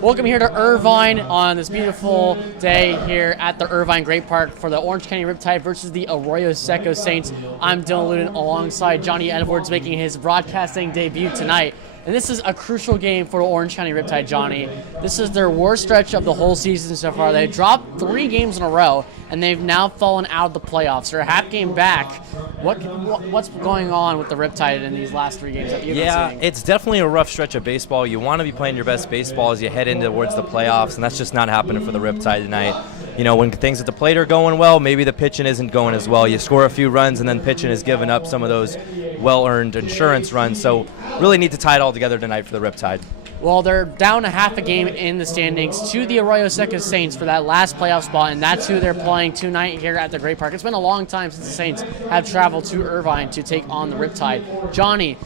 Welcome here to Irvine on this beautiful day here at the Irvine Great Park for the Orange County Riptide versus the Arroyo Seco Saints. I'm Dylan Luden alongside Johnny Edwards making his broadcasting debut tonight. And this is a crucial game for the Orange County Riptide, Johnny. This is their worst stretch of the whole season so far. They've dropped 3 games in a row, and they've now fallen out of the playoffs. They're a half game back. What's going on with the Riptide in these last 3 games that you've been seeing? It's definitely a rough stretch of baseball. You want to be playing your best baseball as you head in towards the playoffs, and that's just not happening for the Riptide tonight. You know, when things at the plate are going well, maybe the pitching isn't going as well. You score a few runs, and then pitching has given up some of those well-earned insurance runs. So really need to tie it all together tonight for the Riptide. Well, they're down a half a game in the standings to the Arroyo Seco Saints for that last playoff spot, and that's who they're playing tonight here at the Great Park. It's been a long time since the Saints have traveled to Irvine to take on the Riptide. Johnny,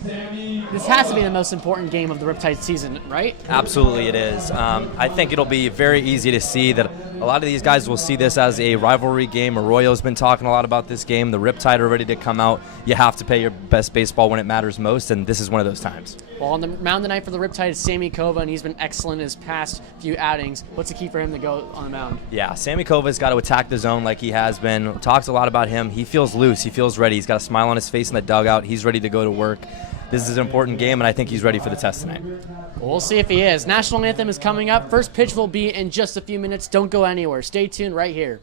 this has to be the most important game of the Riptide season, right? Absolutely it is. I think it'll be very easy to see that a lot of these guys will see this as a rivalry game. Arroyo's been talking a lot about this game. The Riptide are ready to come out. You have to play your best baseball when it matters most, and this is one of those times. Well, on the mound tonight for the Riptide is Sammy Kova, and he's been excellent in his past few outings. What's the key for him to go on the mound? Yeah, Sammy Kova's got to attack the zone like he has been. Talks a lot about him. He feels loose. He feels ready. He's got a smile on his face in the dugout. He's ready to go to work. This is an important game, and I think he's ready for the test tonight. We'll see if he is. National Anthem is coming up. First pitch will be in just a few minutes. Don't go anywhere. Stay tuned right here.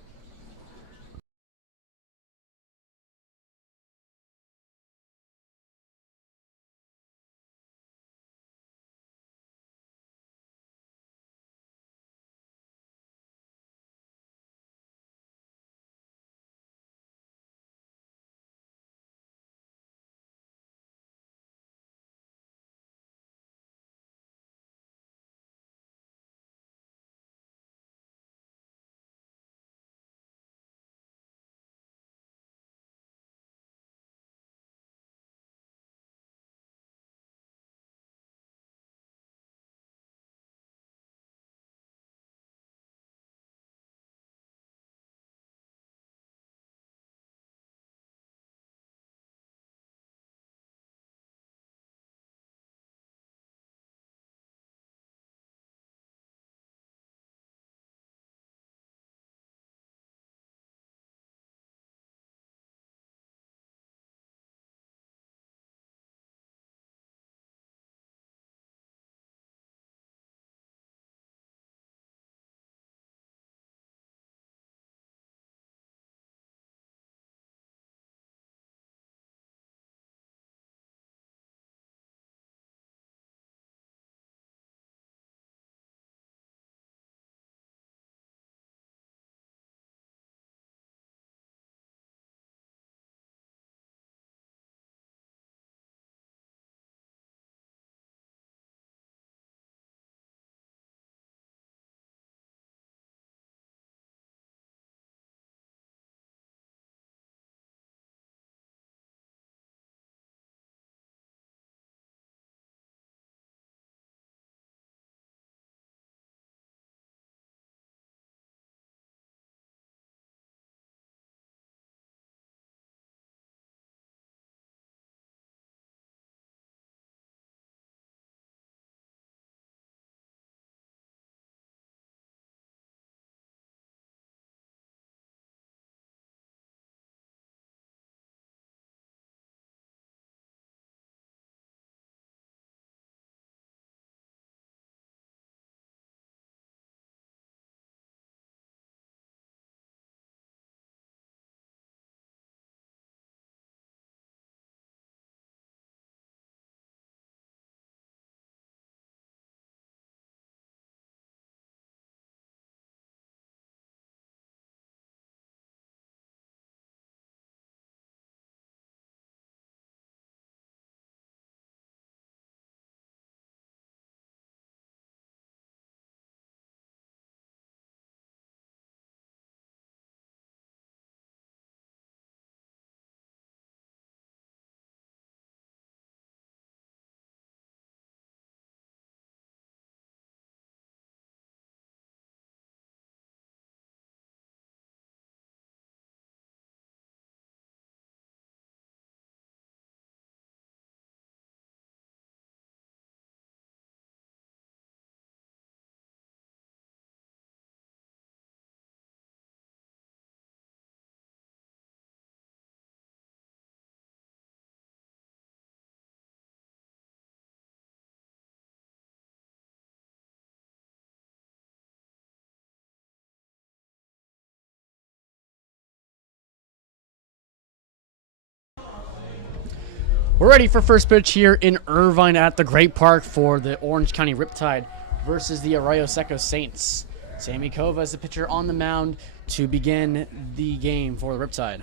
We're ready for first pitch here in Irvine at the Great Park for the Orange County Riptide versus the Arroyo Seco Saints. Sammy Kova is the pitcher on the mound to begin the game for the Riptide.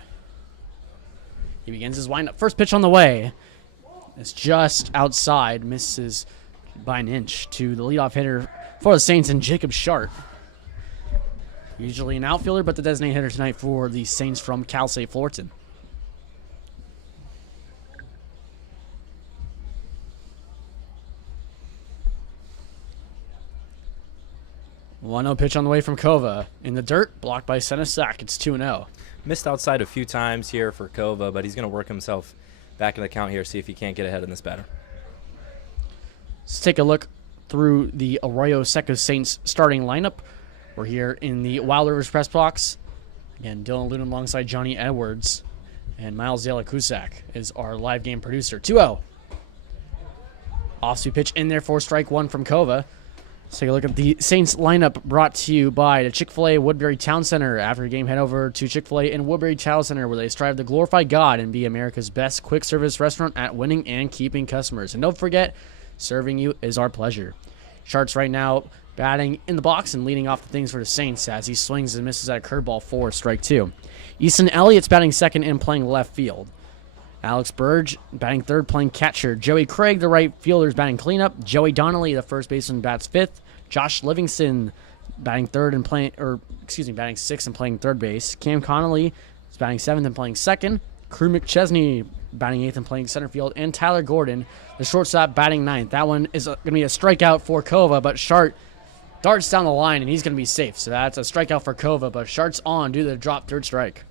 He begins his windup. First pitch on the way. It's just outside, misses by an inch to the leadoff hitter for the Saints and Jacob Shart. Usually an outfielder, but the designated hitter tonight for the Saints from Cal State Fullerton. 1-0 pitch on the way from Kova. In the dirt, blocked by Senesac. It's 2-0. Missed outside a few times here for Kova, but he's going to work himself back in the count here, see if he can't get ahead in this batter. Let's take a look through the Arroyo Seco Saints starting lineup. We're here in the Wild Rivers press box. Again, Dylan Luden alongside Johnny Edwards. And Miles Dela-Cusack is our live game producer. 2-0. Off-speed pitch in there for strike one from Kova. Let's take a look at the Saints lineup brought to you by the Chick-fil-A Woodbury Town Center. After a game, head over to Chick-fil-A in Woodbury Town Center where they strive to glorify God and be America's best quick service restaurant at winning and keeping customers. And don't forget, serving you is our pleasure. Sharts right now batting in the box and leading off the things for the Saints as he swings and misses at a curveball for strike two. Easton Elliott's batting second and playing left field. Alex Burge batting third, playing catcher. Joey Craig, the right fielder, is batting cleanup. Joey Donnelly, the first baseman, bats fifth. Josh Livingston batting batting sixth and playing third base. Cam Connolly is batting seventh and playing second. Crew McChesney batting eighth and playing center field. And Tyler Gordon, the shortstop, batting ninth. That one is going to be a strikeout for Kova, but Shart darts down the line and he's going to be safe. So that's a strikeout for Kova, but Shart's on due to the drop third strike.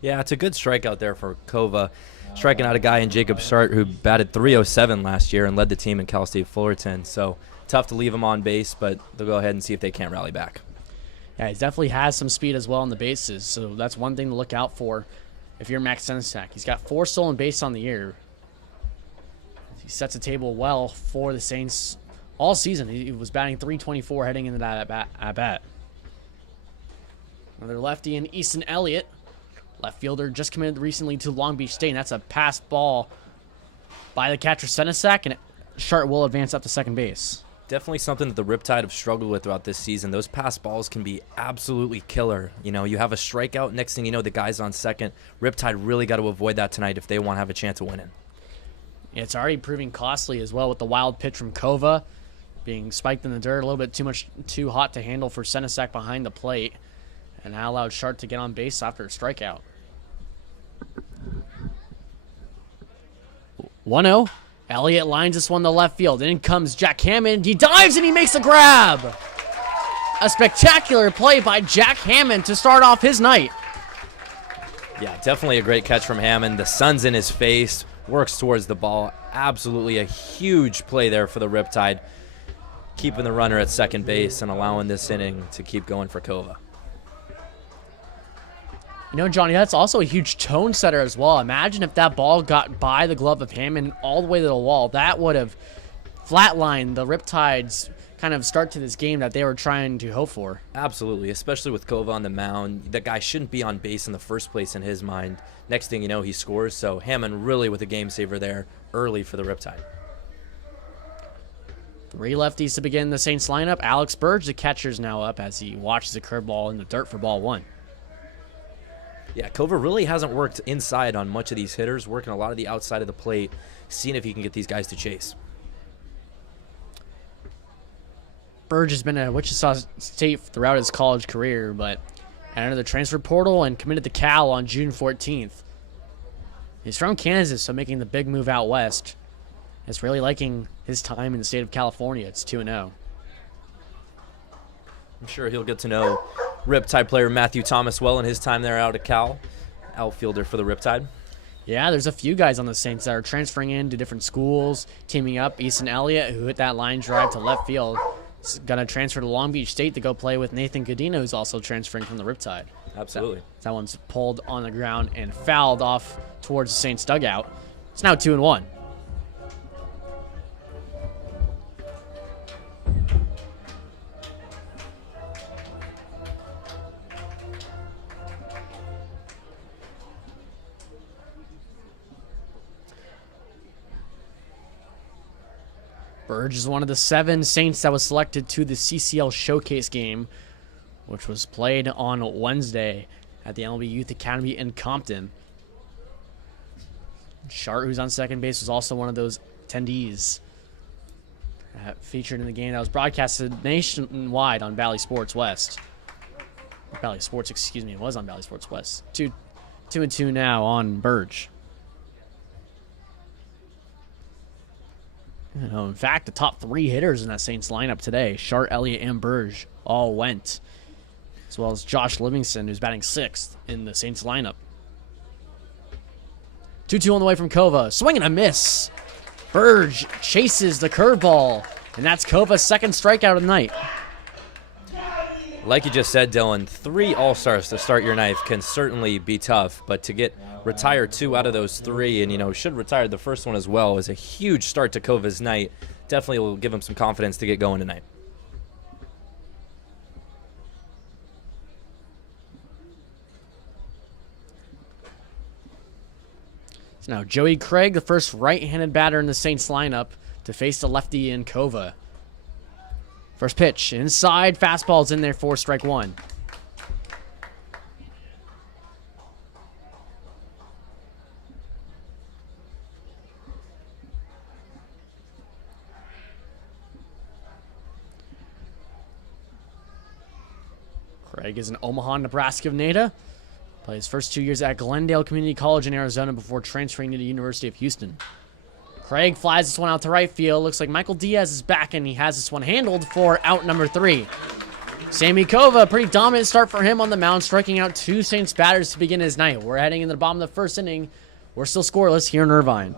Yeah, it's a good strikeout there for Kova, striking out a guy in Jacob Shart who batted .307 last year and led the team in Cal State Fullerton. So tough to leave him on base, but they'll go ahead and see if they can't rally back. Yeah, he definitely has some speed as well on the bases, so that's one thing to look out for if you're Max Senesac. He's got 4 stolen bases on the year. He sets a table well for the Saints all season. He was batting .324 heading into that at bat. Another lefty in Easton Elliott. Left fielder just committed recently to Long Beach State, and that's a passed ball by the catcher Senesac, and Shart will advance up to second base. Definitely something that the Riptide have struggled with throughout this season. Those pass balls can be absolutely killer. You know, you have a strikeout, next thing you know, the guy's on second. Riptide really got to avoid that tonight if they want to have a chance of winning. Yeah, it's already proving costly as well with the wild pitch from Kova being spiked in the dirt, a little bit too hot to handle for Senesac behind the plate, and that allowed Shart to get on base after a strikeout. 1-0. Elliott lines this one to left field. In comes Jack Hammond. He dives and he makes a grab. A spectacular play by Jack Hammond to start off his night. Yeah, definitely a great catch from Hammond. The sun's in his face, works towards the ball. Absolutely a huge play there for the Riptide, keeping the runner at second base and allowing this inning to keep going for Kova. You know, Johnny, that's also a huge tone setter as well. Imagine if that ball got by the glove of Hammond all the way to the wall. That would have flatlined the Riptide's kind of start to this game that they were trying to hope for. Absolutely, especially with Kova on the mound. That guy shouldn't be on base in the first place in his mind. Next thing you know, he scores. So Hammond really with a game saver there early for the Riptide. 3 lefties to begin the Saints lineup. Alex Burge, the catcher, is now up as he watches a curveball in the dirt for ball one. Yeah, Kova really hasn't worked inside on much of these hitters, working a lot of the outside of the plate, seeing if he can get these guys to chase. Burge has been at Wichita State throughout his college career, but entered the transfer portal and committed to Cal on June 14th. He's from Kansas, so making the big move out west. It's really liking his time in the state of California. It's 2-0. I'm sure he'll get to know Riptide player Matthew Thomas well in his time there out at Cal, outfielder for the Riptide. Yeah, there's a few guys on the Saints that are transferring into different schools, teaming up. Easton Elliott, who hit that line drive to left field, is going to transfer to Long Beach State to go play with Nathan Godino, who's also transferring from the Riptide. Absolutely. That one's pulled on the ground and fouled off towards the Saints dugout. It's now 2-1. Burge is one of the 7 Saints that was selected to the CCL Showcase game, which was played on Wednesday at the MLB Youth Academy in Compton. Shart, who's on second base, was also one of those attendees featured in the game that was broadcasted nationwide on Valley Sports West. Valley Sports, excuse me, it was on Valley Sports West. 2-2 now on Burge. You know, in fact, the top 3 hitters in that Saints lineup today, Shart, Elliott, and Burge, all went, as well as Josh Livingston, who's batting 6th in the Saints lineup. 2-2 on the way from Kova. Swing and a miss. Burge chases the curveball, and that's Kova's second strikeout of the night. Like you just said, Dylan, 3 All-Stars to start your ninth can certainly be tough, but to retire 2 out of those 3, and should retire the first one as well, is a huge start to Kova's night. Definitely will give him some confidence to get going tonight. So now Joey Craig, the first right-handed batter in the Saints lineup, to face the lefty in Kova. First pitch, inside, fastball's in there for strike 1. Craig is an Omaha, Nebraska native. Played his first 2 years at Glendale Community College in Arizona before transferring to the University of Houston. Craig flies this one out to right field. Looks like Michael Diaz is back, and he has this one handled for out number 3. Sammy Kova, pretty dominant start for him on the mound, striking out 2 Saints batters to begin his night. We're heading into the bottom of the first inning. We're still scoreless here in Irvine.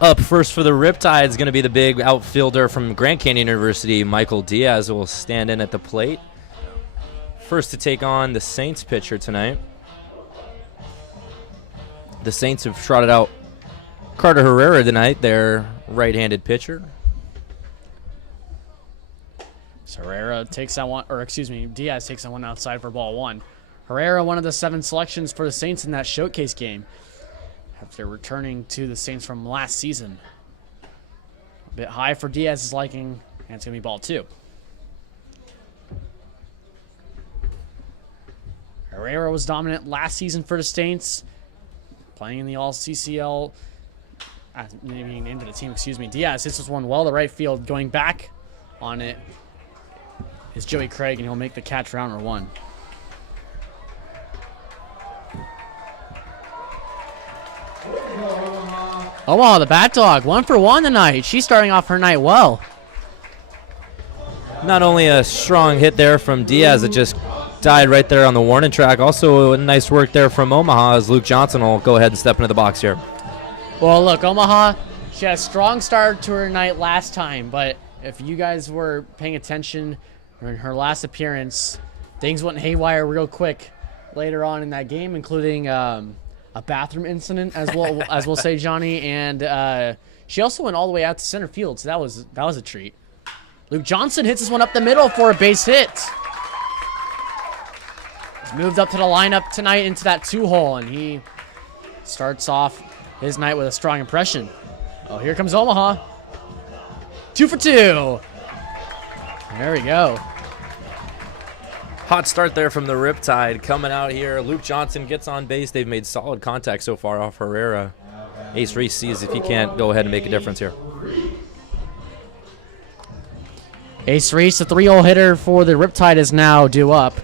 Up first for the Riptide is going to be the big outfielder from Grand Canyon University, Michael Diaz, will stand in at the plate. First to take on the Saints pitcher tonight. The Saints have trotted out Carter Herrera tonight, their right-handed pitcher. So Herrera takes that one, or excuse me, Diaz takes that one outside for ball 1. Herrera, one of the 7 selections for the Saints in that showcase game, after returning to the Saints from last season. A bit high for Diaz's liking, and it's going to be ball 2. Herrera was dominant last season for the Saints, playing in the All-CCL being named to the team, excuse me. Diaz hits this one well to right field. Going back on it is Joey Craig, and he'll make the catch for out number 1. Omaha, the Bat Dog, 1 for 1 tonight. She's starting off her night well. Not only a strong hit there from Diaz that just died right there on the warning track, also nice work there from Omaha as Luke Johnson will go ahead and step into the box here. Well, look, Omaha, she had a strong start to her night last time, but if you guys were paying attention in her last appearance, things went haywire real quick later on in that game, including a bathroom incident, as well as we'll say, Johnny, and she also went all the way out to center field, so that was a treat. Luke Johnson hits this one up the middle for a base hit. He's moved up to the lineup tonight into that 2-hole, and he starts off his night with a strong impression. Oh, here comes Omaha. 2 for 2. There we go. Hot start there from the Riptide coming out here. Luke Johnson gets on base. They've made solid contact so far off Herrera. Ace Reese sees if he can't go ahead and make a difference here. Ace Reese, the 3-hole hitter for the Riptide, is now due up.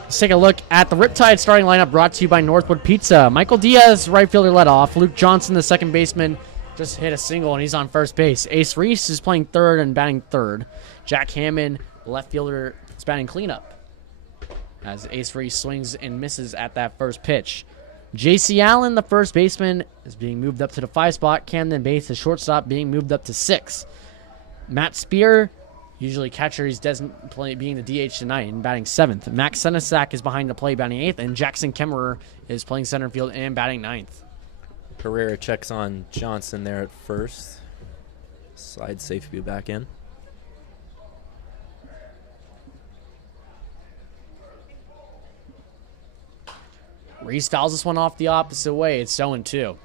Let's take a look at the Riptide starting lineup brought to you by Northwood Pizza. Michael Diaz, right fielder, led off. Luke Johnson, the second baseman, just hit a single, and he's on first base. Ace Reese is playing third and batting third. Jack Hammond, left fielder, is batting cleanup as Ace Reese swings and misses at that first pitch. J.C. Allen, the first baseman, is being moved up to the 5 spot. Camden Bates, the shortstop, being moved up to 6. Matt Spear, usually catcher, he's being the DH tonight and batting 7th. Max Senesac is behind the plate, batting 8th, and Jackson Kemmerer is playing center field and batting 9th. Herrera checks on Johnson there at first. Slide safety back in. Reese fouls this one off the opposite way. It's 0-2.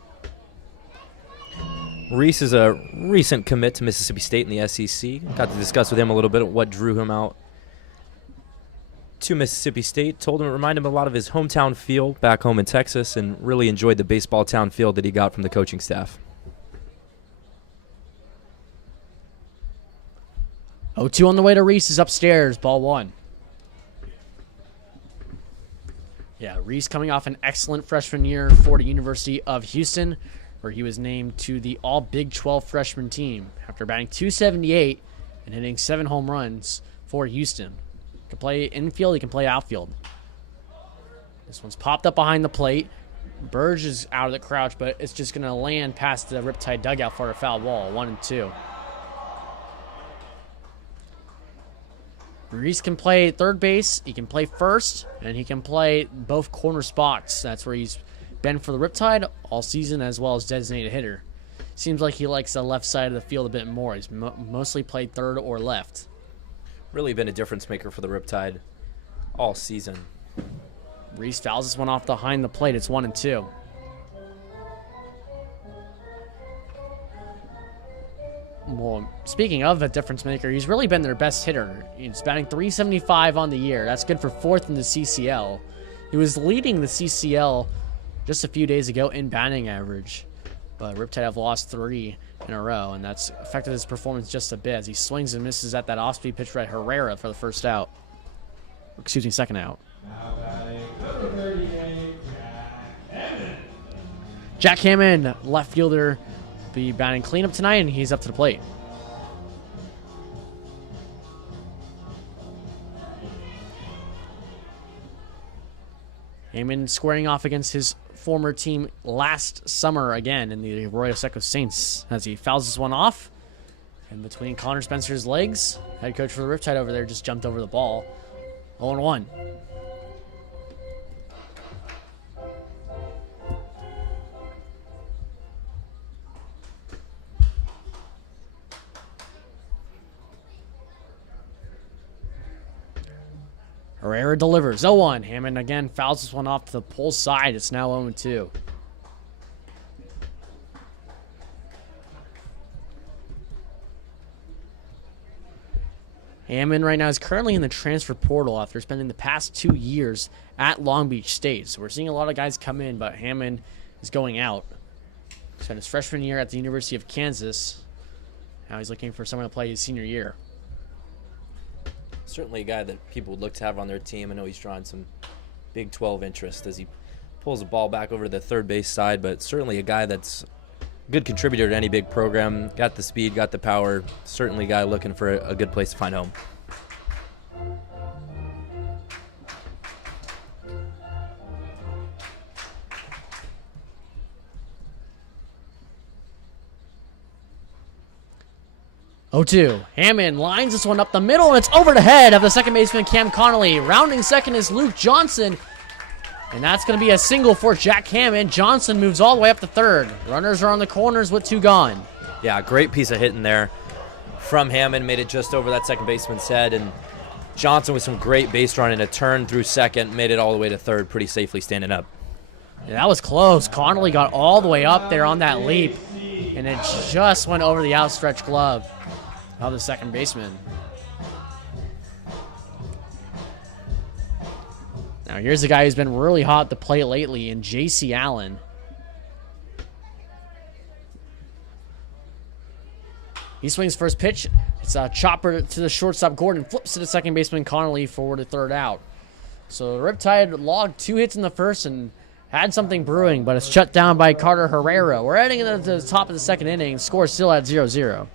Reese is a recent commit to Mississippi State in the SEC. Got to discuss with him a little bit what drew him out to Mississippi State. Told him it reminded him a lot of his hometown feel back home in Texas, and really enjoyed the baseball town feel that he got from the coaching staff. 0-2 on the way to Reese is upstairs. Ball 1. Yeah, Reese coming off an excellent freshman year for the University of Houston, where he was named to the All Big 12 freshman team after batting .278 and hitting 7 home runs for Houston. He can play infield, he can play outfield. This one's popped up behind the plate. Burge is out of the crouch, but it's just going to land past the Riptide dugout for a foul ball, 1-2. Reese can play third base, he can play first, and he can play both corner spots. That's where he's been for the Riptide all season, as well as designated hitter. Seems like he likes the left side of the field a bit more. He's mostly played third or left. Really been a difference maker for the Riptide all season. Reese fouls this one off behind the plate. It's 1-2. Well, speaking of a difference maker, he's really been their best hitter. He's batting .375 on the year. That's good for 4th in the CCL. He was leading the CCL just a few days ago in batting average, but Riptide have lost 3 in a row, and that's affected his performance just a bit as he swings and misses at that off-speed pitch right Herrera for the first out. Excuse me, second out. Jack Hammond, left fielder, be batting cleanup tonight, and he's up to the plate. Hammond squaring off against his former team last summer again in the Arroyo Seco Saints as he fouls this one off. And between Connor Spencer's legs, head coach for the Riptide over there just jumped over the ball. 0-1. Herrera delivers. 0-1. Hammond again fouls this one off to the pole side. It's now 0-2. Hammond right now is currently in the transfer portal after spending the past 2 years at Long Beach State. So we're seeing a lot of guys come in, but Hammond is going out. Spent his freshman year at the University of Kansas. Now he's looking for someone to play his senior year. Certainly a guy that people would look to have on their team. I know he's drawing some Big 12 interest as he pulls the ball back over to the third base side, but certainly a guy that's a good contributor to any big program. Got the speed, got the power. Certainly a guy looking for a good place to find home. Hammond lines this one up the middle, and it's over the head of the second baseman, Cam Connolly. Rounding second is Luke Johnson, and that's going to be a single for Jack Hammond. Johnson moves all the way up to third. Runners are on the corners with 2 gone. Yeah, great piece of hitting there from Hammond. Made it just over that second baseman's head, and Johnson with some great base running, a turn through second, made it all the way to third pretty safely standing up. Yeah, that was close. Connolly got all the way up there on that leap, and it just went over the outstretched glove of the second baseman. Now here's a guy who's been really hot at the plate lately in J.C. Allen. He swings first pitch. It's a chopper to the shortstop Gordon, flips to the second baseman Connolly for the third out. So the Riptide logged 2 hits in the first and had something brewing, but it's shut down by Carter Herrera. We're heading into the top of the second inning. Score still at 0-0.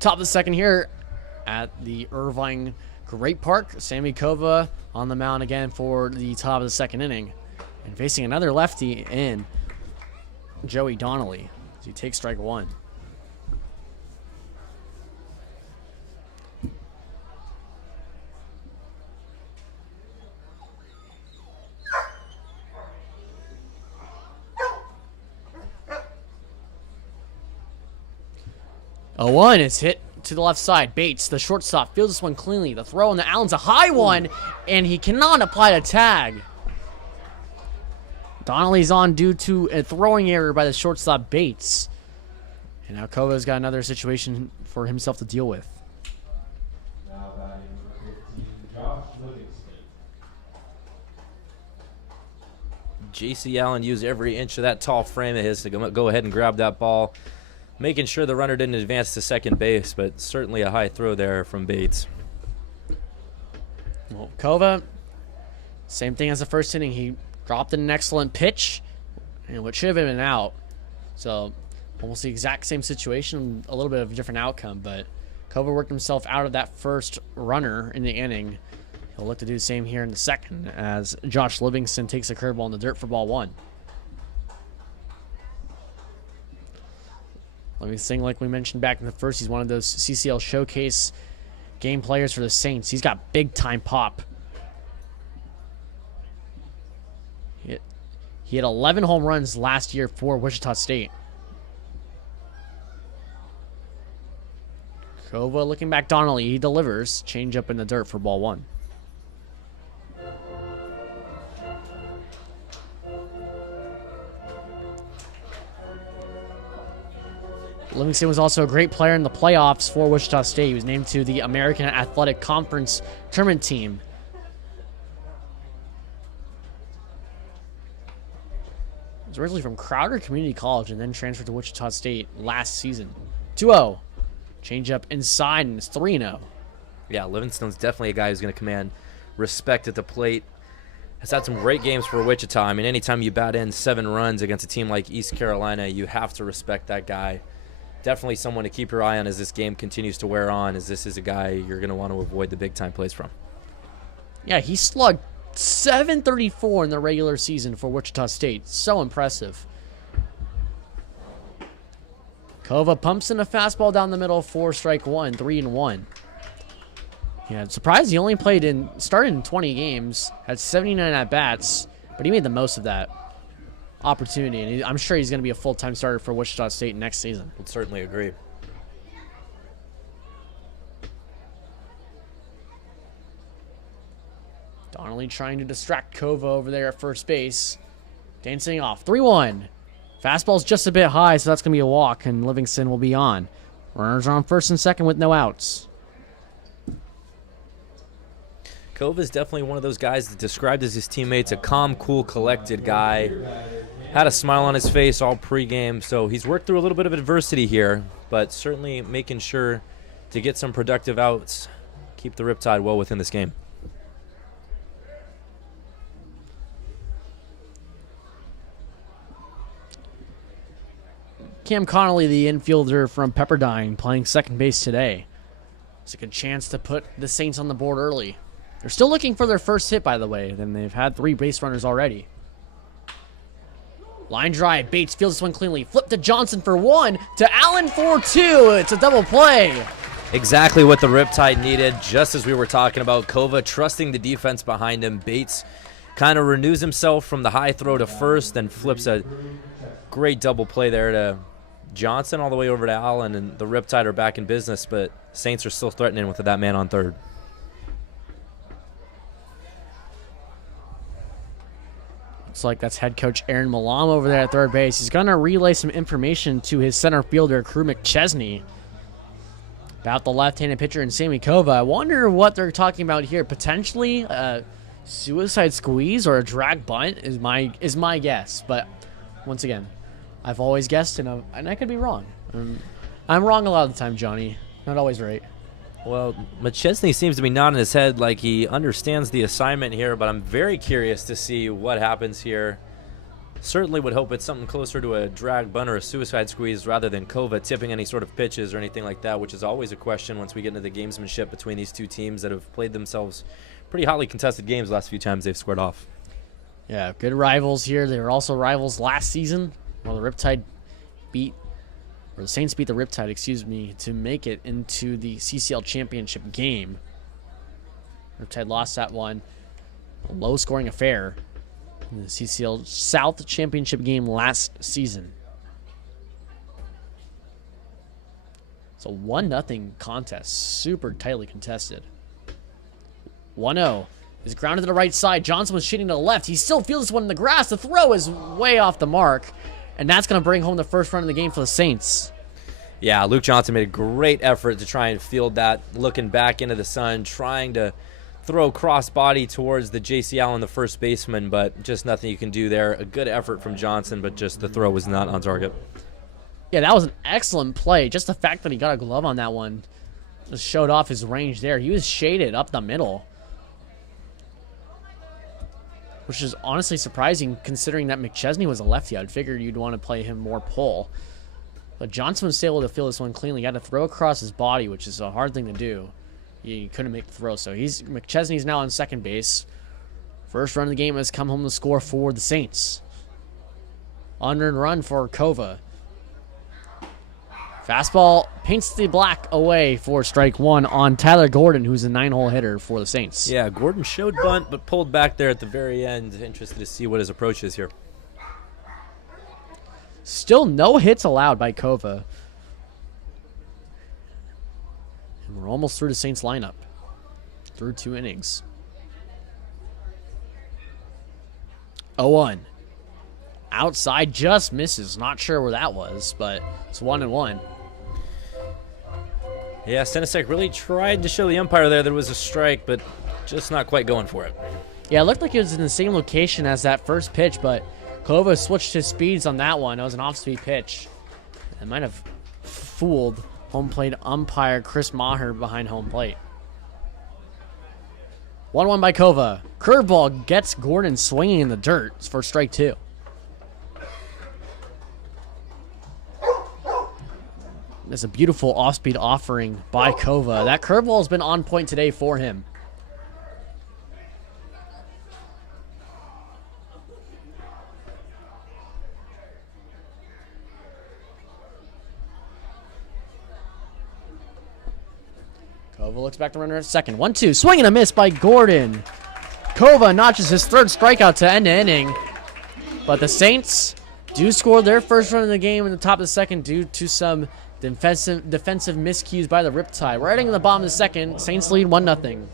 Top of the second here at the Irvine Great Park. Sammy Kova on the mound again for the top of the second inning. And facing another lefty in Joey Donnelly as he takes strike 1. A 1 is hit to the left side. Bates, the shortstop, fields this one cleanly. The throw on the Allen's a high one, and he cannot apply the tag. Donnelly's on due to a throwing error by the shortstop Bates. And now Kova's got another situation for himself to deal with. J.C. Allen used every inch of that tall frame of his to go ahead and grab that ball, making sure the runner didn't advance to second base, but certainly a high throw there from Bates. Well, Kova, same thing as the first inning. He dropped an excellent pitch, and what should have been out. So almost the exact same situation, a little bit of a different outcome, but Kova worked himself out of that first runner in the inning. He'll look to do the same here in the second as Josh Livingston takes a curveball in the dirt for ball 1. Livingston, like we mentioned back in the first, he's one of those CCL Showcase game players for the Saints. He's got big-time pop. He had 11 home runs last year for Wichita State. Kova looking back Donnelly. He delivers. Change up in the dirt for ball 1. Livingston was also a great player in the playoffs for Wichita State. He was named to the American Athletic Conference tournament team. He was originally from Crowder Community College and then transferred to Wichita State last season. 2-0. Change up inside, and it's 3-0. Yeah, Livingstone's definitely a guy who's going to command respect at the plate. Has had some great games for Wichita. I mean, anytime you bat in 7 runs against a team like East Carolina, you have to respect that guy. Definitely someone to keep your eye on as this game continues to wear on, as this is a guy you're going to want to avoid the big-time plays from. Yeah, he slugged .734 in the regular season for Wichita State. So impressive. Kova pumps in a fastball down the middle for strike 1, 3-1. Yeah, surprised he only started in 20 games, had 79 at-bats, but he made the most of that opportunity, and I'm sure he's going to be a full-time starter for Wichita State next season. Would certainly agree. Donnelly trying to distract Kova over there at first base. Dancing off. 3-1. Fastball's just a bit high, so that's going to be a walk, and Livingston will be on. Runners are on first and second with no outs. Kova is definitely one of those guys that described as his teammates, a calm, cool, collected guy. Had a smile on his face all pregame, so he's worked through a little bit of adversity here, but certainly making sure to get some productive outs, keep the Riptide well within this game. Cam Connolly, the infielder from Pepperdine, playing second base today. It's a good chance to put the Saints on the board early. They're still looking for their first hit, by the way. Then they've had 3 base runners already. Line drive. Bates fields this one cleanly. Flip to Johnson for 1. To Allen for 2. It's a double play. Exactly what the Riptide needed, just as we were talking about. Kova trusting the defense behind him. Bates kind of renews himself from the high throw to first, then flips a great double play there to Johnson all the way over to Allen, and the Riptide are back in business, but Saints are still threatening with that man on third. Looks like that's head coach Aaron Malam over there at third base. He's going to relay some information to his center fielder, Crew McChesney, about the left-handed pitcher and Sammy Kova. I wonder what they're talking about here. Potentially a suicide squeeze or a drag bunt is my guess. But once again, I've always guessed, and I could be wrong. I'm wrong a lot of the time, Johnny. Not always right. Well, McChesney seems to be nodding his head like he understands the assignment here, but I'm very curious to see what happens here. Certainly would hope it's something closer to a drag bunt or a suicide squeeze rather than Kova tipping any sort of pitches or anything like that, which is always a question once we get into the gamesmanship between these two teams that have played themselves pretty hotly contested games the last few times they've squared off. Yeah, good rivals here. They were also rivals last season. Well, the Saints beat the Riptide, to make it into the CCL championship game. Riptide lost that one. A low-scoring affair in the CCL South championship game last season. It's a 1-0 contest. Super tightly contested. 1-0. Is grounded to the right side. Johnson was shooting to the left. He still feels this one in the grass. The throw is way off the mark. And that's going to bring home the first run of the game for the Saints. Yeah, Luke Johnson made a great effort to try and field that, looking back into the sun, trying to throw cross body towards the J.C. Allen, the first baseman, but just nothing you can do there. A good effort from Johnson, but just the throw was not on target. Yeah, that was an excellent play. Just the fact that he got a glove on that one just showed off his range there. He was shaded up the middle, which is honestly surprising considering that McChesney was a lefty. I'd figured you'd want to play him more pull. But Johnson was able to field this one cleanly. He had to throw across his body, which is a hard thing to do. He couldn't make the throw. So McChesney's now on second base. First run of the game has come home to score for the Saints. Unearned run for Kova. Fastball paints the black away for strike one on Tyler Gordon, who's a 9-hole hitter for the Saints. Yeah, Gordon showed bunt, but pulled back there at the very end. Interested to see what his approach is here. Still no hits allowed by Kova. And we're almost through the Saints lineup. Through 2 innings. 0-1. Outside just misses. Not sure where that was, but it's 1-1. Yeah, Senesek really tried to show the umpire there was a strike, but just not quite going for it. Yeah, it looked like it was in the same location as that first pitch, but Kova switched his speeds on that one. It was an off-speed pitch. It might have fooled home plate umpire Chris Maher behind home plate. 1-1 by Kova. Curveball gets Gordon swinging in the dirt for strike 2. That's a beautiful off-speed offering by Kova. That curveball has been on point today for him. Kova looks back to runner at second. 1-2. Swing and a miss by Gordon. Kova notches his 3rd strikeout to end the inning. But the Saints do score their first run of the game in the top of the second due to some defensive miscues by the Riptide. We're heading in the bottom of the second. Saints lead 1-0.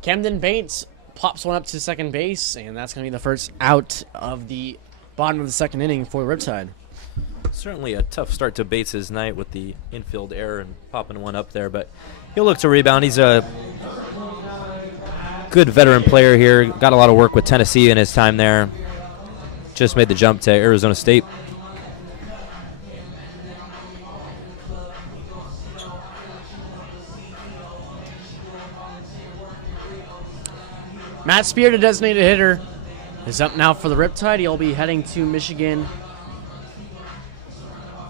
Camden Bates pops one up to second base, and that's going to be the first out of the bottom of the second inning for Riptide. Certainly a tough start to Bates' night with the infield error and popping one up there, but he'll look to rebound. He's a good veteran player here. Got a lot of work with Tennessee in his time there. Just made the jump to Arizona State. Matt Spear, the designated hitter, is up now for the Riptide. He'll be heading to Michigan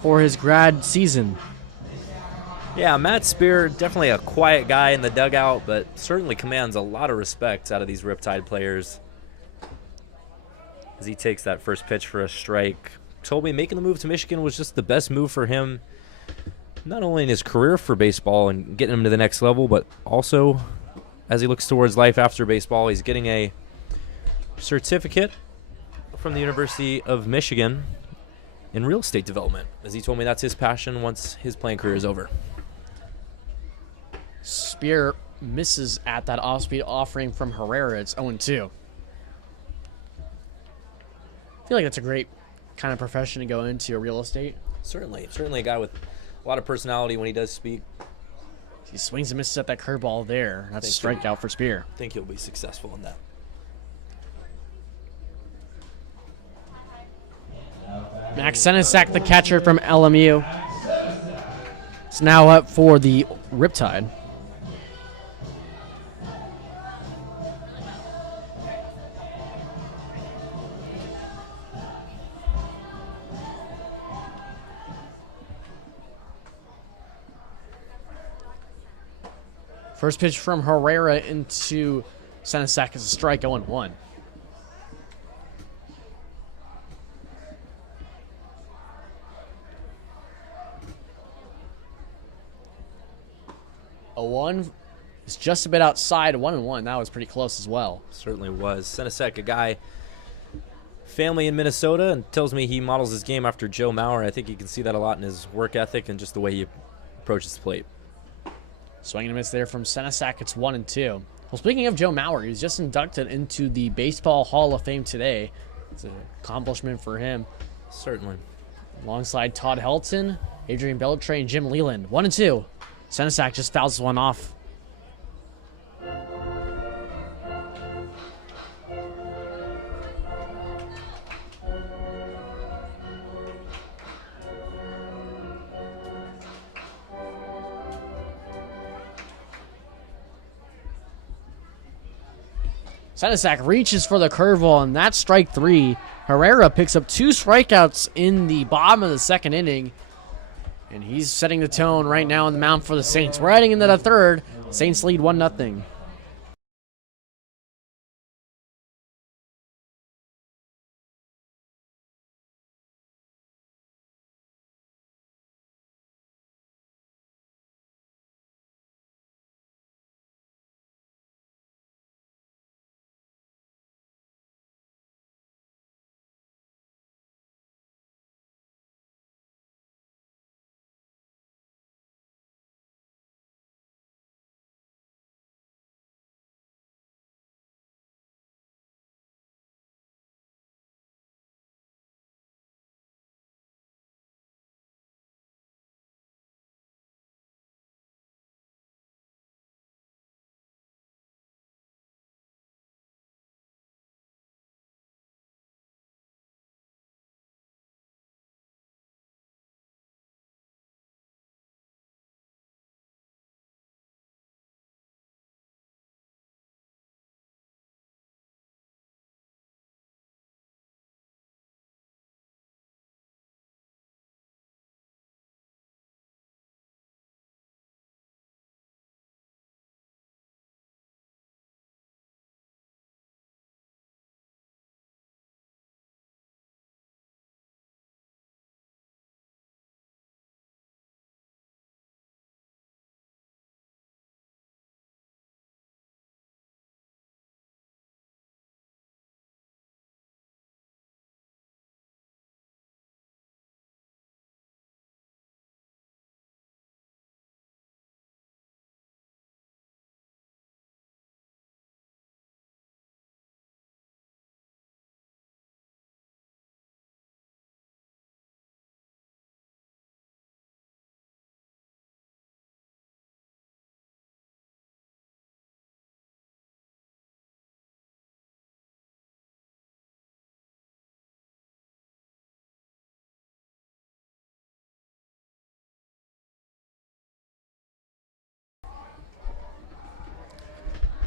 for his grad season. Yeah, Matt Spear, definitely a quiet guy in the dugout, but certainly commands a lot of respect out of these Riptide players as he takes that first pitch for a strike. Told me making the move to Michigan was just the best move for him, not only in his career for baseball and getting him to the next level, but also as he looks towards life after baseball. He's getting a certificate from the University of Michigan in real estate development, as he told me that's his passion once his playing career is over. Spear misses at that off-speed offering from Herrera. It's 0-2. I feel like that's a great kind of profession to go into, real estate. Certainly a guy with a lot of personality when he does speak. He swings and misses at that curveball there. That's a strikeout for Spear. I think he'll be successful in that. Max Senesak, the catcher from LMU, is now up for the Riptide. First pitch from Herrera into Senesac is a strike, 0-1. A 1 is just a bit outside, 1-1. That was pretty close as well. Certainly was. Senesac, a guy, family in Minnesota, and tells me he models his game after Joe Mauer. I think you can see that a lot in his work ethic and just the way he approaches the plate. Swing and a miss there from Senesac. It's 1-2. Well, speaking of Joe Mauer, he was just inducted into the Baseball Hall of Fame today. It's an accomplishment for him. Certainly. Alongside Todd Helton, Adrian Beltre, and Jim Leland. 1-2. Senesac just fouls one off. Senesac reaches for the curveball, and that's strike 3. Herrera picks up 2 strikeouts in the bottom of the second inning, and he's setting the tone right now on the mound for the Saints. We're heading into the third. Saints lead 1-0.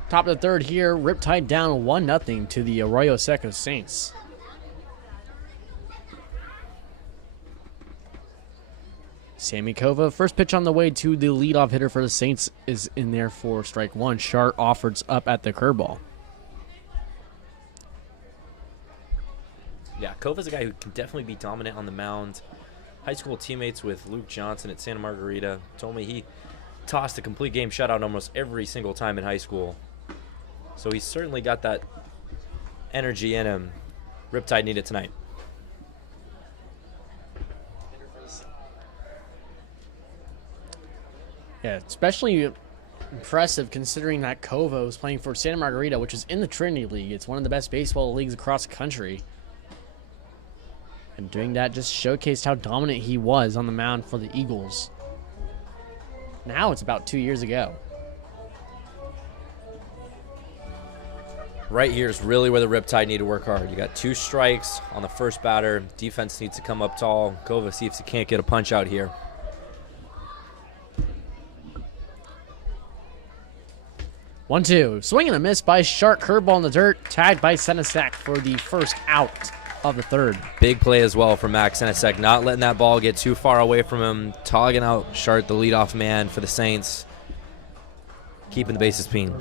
Top of the third here, Riptide down 1-0 to the Arroyo Seco Saints. Sammy Kova, first pitch on the way to the leadoff hitter for the Saints, is in there for strike 1. Shart offers up at the curveball. Yeah, Kova's a guy who can definitely be dominant on the mound. High school teammates with Luke Johnson at Santa Margarita. Told me he tossed a complete game shutout almost every single time in high school. So he's certainly got that energy in him. Riptide need it tonight. Yeah, especially impressive considering that Kova was playing for Santa Margarita, which is in the Trinity League. It's one of the best baseball leagues across the country. And doing that just showcased how dominant he was on the mound for the Eagles. Now it's about 2 years ago. Right here is really where the Riptide need to work hard. You got 2 strikes on the first batter. Defense needs to come up tall. Kova see if he can't get a punch out here. One, two. Swing and a miss by Shark. Curveball in the dirt. Tagged by Senesac for the first out of the third. Big play as well from Max Senesac. Not letting that ball get too far away from him. Togging out Shark, the leadoff man for the Saints. keeping the bases clean.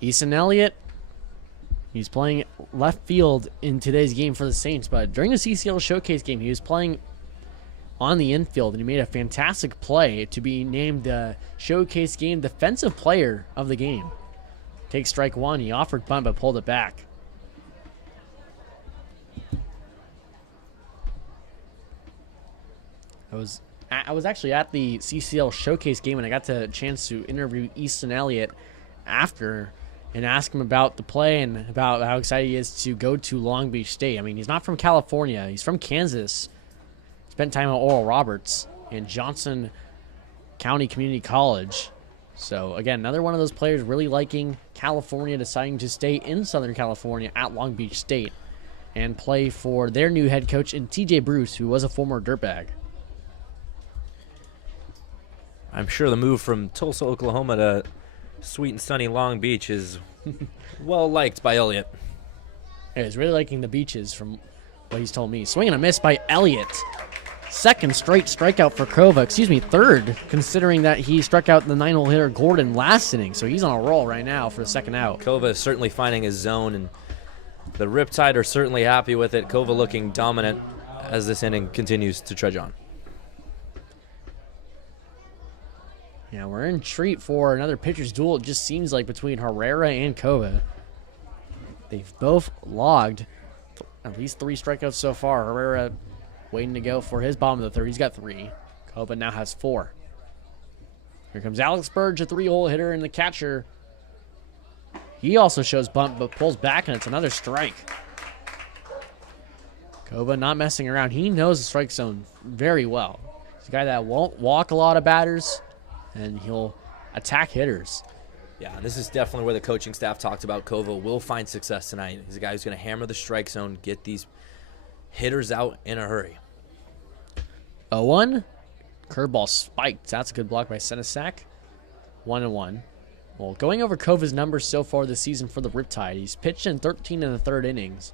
Easton Elliott, he's playing left field in today's game for the Saints, but during the CCL Showcase game, he was playing on the infield, and he made a fantastic play to be named the Showcase Game Defensive Player of the game. Take strike one. He offered bunt, but pulled it back. I was actually at the CCL Showcase game, and I got the chance to interview Easton Elliott after and ask him about the play and about how excited he is to go to Long Beach State. I mean, he's not from California. He's from Kansas. Spent time at Oral Roberts and Johnson County Community College. So, again, another one of those players really liking California, deciding to stay in Southern California at Long Beach State and play for their new head coach in TJ Bruce, who was a former dirtbag. I'm sure the move from Tulsa, Oklahoma to sweet and sunny Long Beach is well liked by Elliott. Yeah, he's really liking the beaches from what he's told me. Swing and a miss by Elliott. Second straight strikeout for Kova. Excuse me, third, considering that he struck out the 9-hole hitter Gordon last inning. So he's on a roll right now for the second out. Kova is certainly finding his zone, and the Riptide are certainly happy with it. Kova looking dominant as this inning continues to trudge on. Yeah, we're in treat for another pitcher's duel. It just seems like between Herrera and Kova. They've both logged at least 3 strikeouts so far. Herrera waiting to go for his bottom of the third. He's got 3. Kova now has 4. Here comes Alex Burge, a 3-hole hitter, and the catcher. He also shows bunt, but pulls back, and it's another strike. Kova not messing around. He knows the strike zone very well. He's a guy that won't walk a lot of batters, and he'll attack hitters. Yeah, this is definitely where the coaching staff talked about Kova will find success tonight. He's a guy who's going to hammer the strike zone, get these hitters out in a hurry. 0-1. Curveball spiked. That's a good block by Senesac. 1-1. Well, going over Kova's numbers so far this season for the Riptide, he's pitched in 13 in the third innings,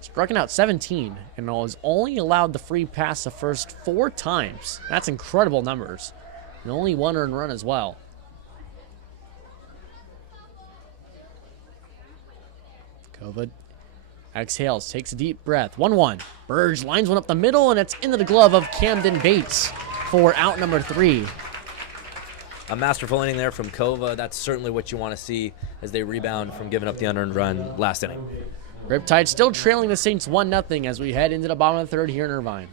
struck out 17, and was only allowed the free pass the first 4 times. That's incredible numbers. And only 1 earned run as well. Kova exhales, takes a deep breath. 1-1. Burge lines one up the middle, and it's into the glove of Camden Bates for out number 3. A masterful inning there from Kova. That's certainly what you want to see as they rebound from giving up the unearned run last inning. Riptide still trailing the Saints 1-0 as we head into the bottom of the third here in Irvine.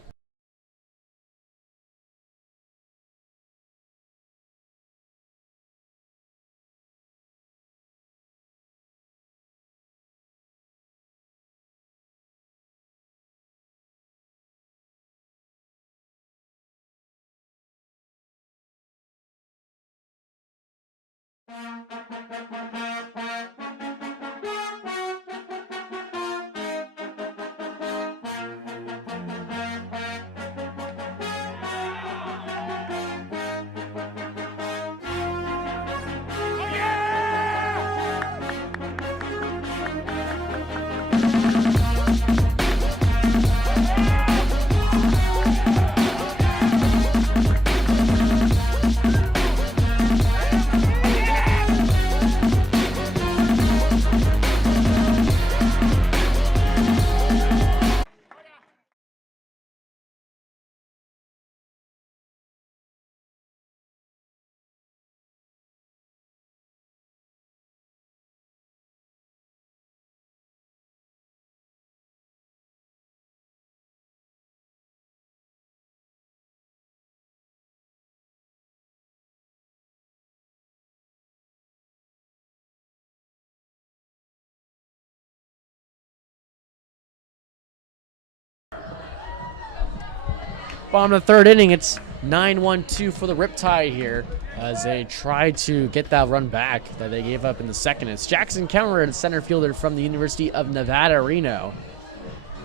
Bottom of the third inning, it's 9-1-2 for the Riptide here as they try to get that run back that they gave up in the second. It's Jackson Kemmerer, the center fielder from the University of Nevada, Reno.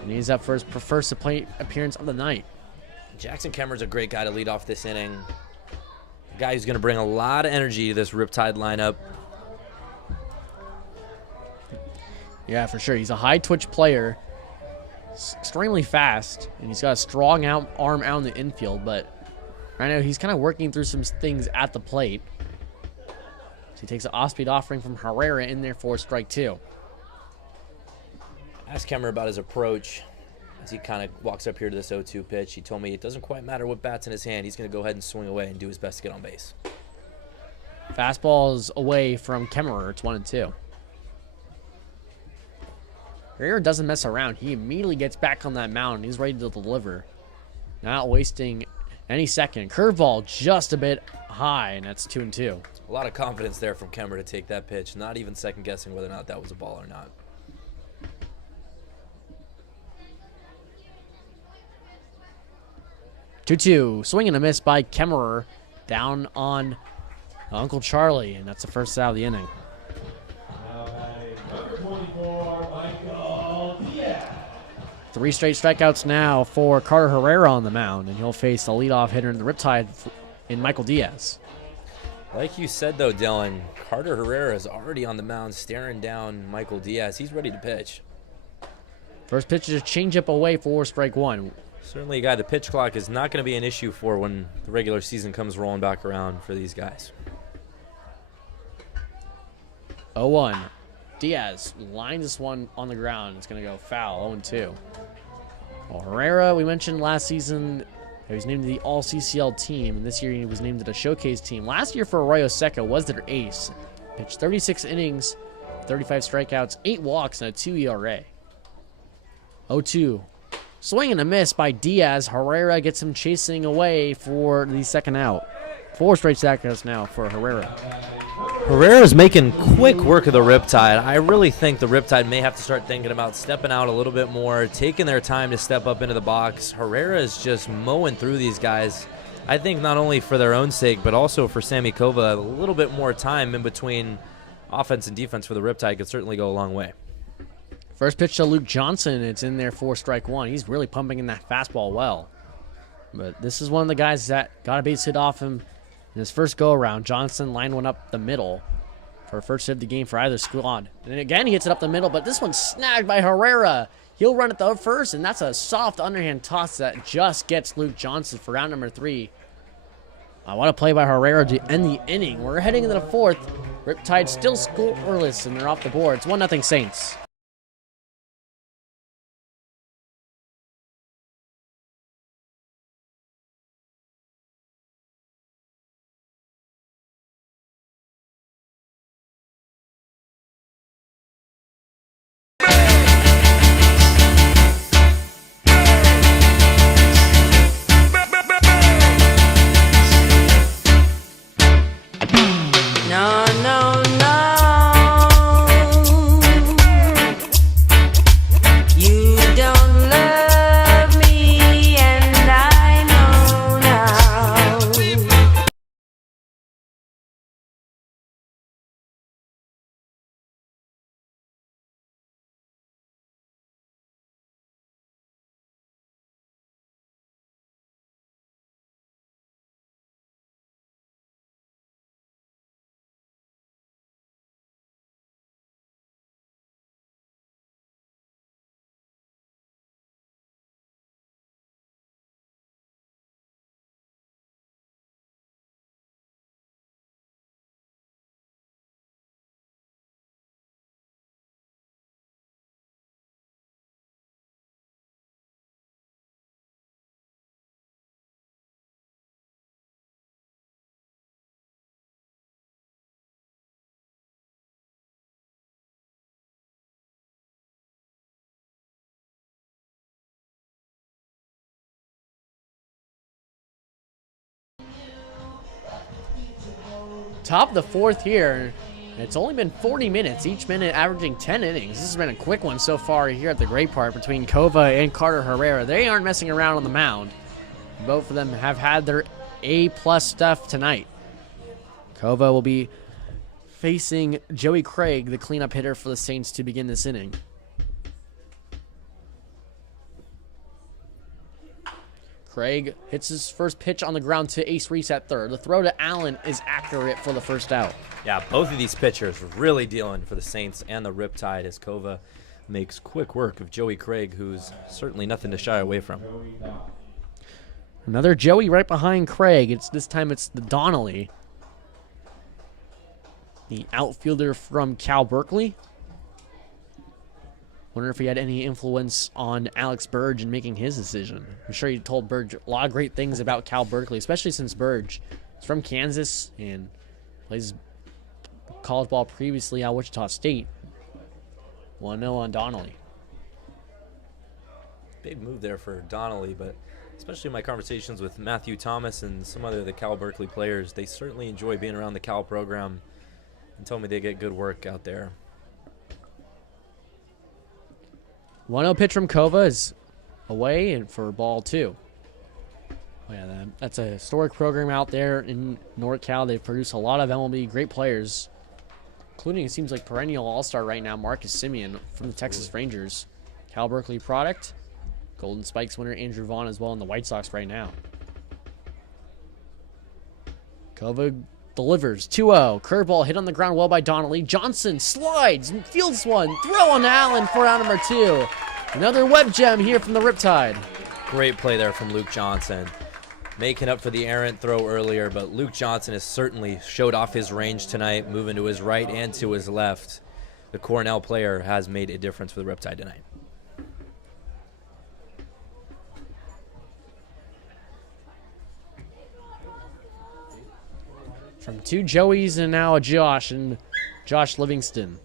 And he's up for his first appearance of the night. Jackson Kemmer's a great guy to lead off this inning. A guy who's going to bring a lot of energy to this Riptide lineup. Yeah, for sure. He's a high twitch player. extremely fast, and he's got a strong arm out in the infield, but right now he's kind of working through some things at the plate. So he takes an off-speed offering from Herrera in there for strike 2. Ask Kemmer about his approach as he kind of walks up here to this 0-2 pitch. He told me it doesn't quite matter what bat's in his hand. He's going to go ahead and swing away and do his best to get on base. Fastball is away from Kemmerer. It's 1-2. Herrera doesn't mess around. He immediately gets back on that mound. He's ready to deliver. Not wasting any second. Curveball just a bit high, and that's 2-2. A lot of confidence there from Kemmer to take that pitch, not even second guessing whether or not that was a ball or not. Two, swing and a miss by Kemmerer down on Uncle Charlie, and that's the first out of the inning. Number 24, Michael Diaz. 3 straight strikeouts now for Carter Herrera on the mound, and he'll face the leadoff hitter in the Riptide in Michael Diaz. Like you said, though, Dylan, Carter Herrera is already on the mound staring down Michael Diaz. He's ready to pitch. First pitch is a changeup away for strike 1. Certainly a guy the pitch clock is not going to be an issue for when the regular season comes rolling back around for these guys. 0-1. Diaz lines this one on the ground. It's going to go foul, 0-2. Well, Herrera, we mentioned last season, he was named to the All-CCL team, and this year he was named to the Showcase team. Last year for Arroyo Seco was their ace. Pitched 36 innings, 35 strikeouts, 8 walks, and a 2 ERA. 0-2. Swing and a miss by Diaz. Herrera gets him chasing away for the second out. 4 straight strikeouts now for Herrera. Herrera's making quick work of the Riptide. I really think the Riptide may have to start thinking about stepping out a little bit more, taking their time to step up into the box. Herrera is just mowing through these guys. I think not only for their own sake, but also for Sammy Kova, a little bit more time in between offense and defense for the Riptide could certainly go a long way. First pitch to Luke Johnson. It's in there for strike 1. He's really pumping in that fastball well. But this is one of the guys that got a base hit off him in his first go-around. Johnson lined one up the middle for a first hit of the game for either squad. And again, he hits it up the middle, but this one's snagged by Herrera. He'll run it the first, and that's a soft underhand toss that just gets Luke Johnson for round number 3. I want to play by Herrera to end the inning. We're heading into the 4th. Riptide still scoreless, and they're off the board. It's 1-0 Saints. No, no, no. You don't love me, and I know now. Top of the 4th here. It's only been 40 minutes, each minute averaging 10 innings. This has been a quick one so far here at the Great Park between Kova and Carter Herrera. They aren't messing around on the mound. Both of them have had their A-plus stuff tonight. Kova will be facing Joey Craig, the cleanup hitter for the Saints, to begin this inning. Craig hits his first pitch on the ground to Ace Reese at third. The throw to Allen is accurate for the first out. Yeah, both of these pitchers really dealing for the Saints and the Riptide as Kova makes quick work of Joey Craig, who's certainly nothing to shy away from. Another Joey right behind Craig. This time it's the Donnelly, the outfielder from Cal Berkeley. Wonder if he had any influence on Alex Burge in making his decision. I'm sure he told Burge a lot of great things about Cal Berkeley, especially since Burge is from Kansas and plays college ball previously at Wichita State. 1-0 on Donnelly. Big move there for Donnelly, but especially in my conversations with Matthew Thomas and some other of the Cal Berkeley players, they certainly enjoy being around the Cal program and tell me they get good work out there. 1-0 pitch from Kova is away and for ball 2. Oh yeah, that's a historic program out there in NorCal. They produce a lot of MLB great players, including, it seems like, perennial all-star right now, Marcus Simeon from the Texas Rangers. Cal Berkeley product. Golden Spikes winner Andrew Vaughn as well in the White Sox right now. Kova delivers 2-0. Curveball hit on the ground well by Donnelly. Johnson slides and fields one. Throw on Allen for out number 2. Another web gem here from the Riptide. Great play there from Luke Johnson. Making up for the errant throw earlier, but Luke Johnson has certainly showed off his range tonight, moving to his right and to his left. The Cornell player has made a difference for the Riptide tonight. From 2 Joeys and now a Josh, and Josh Livingston,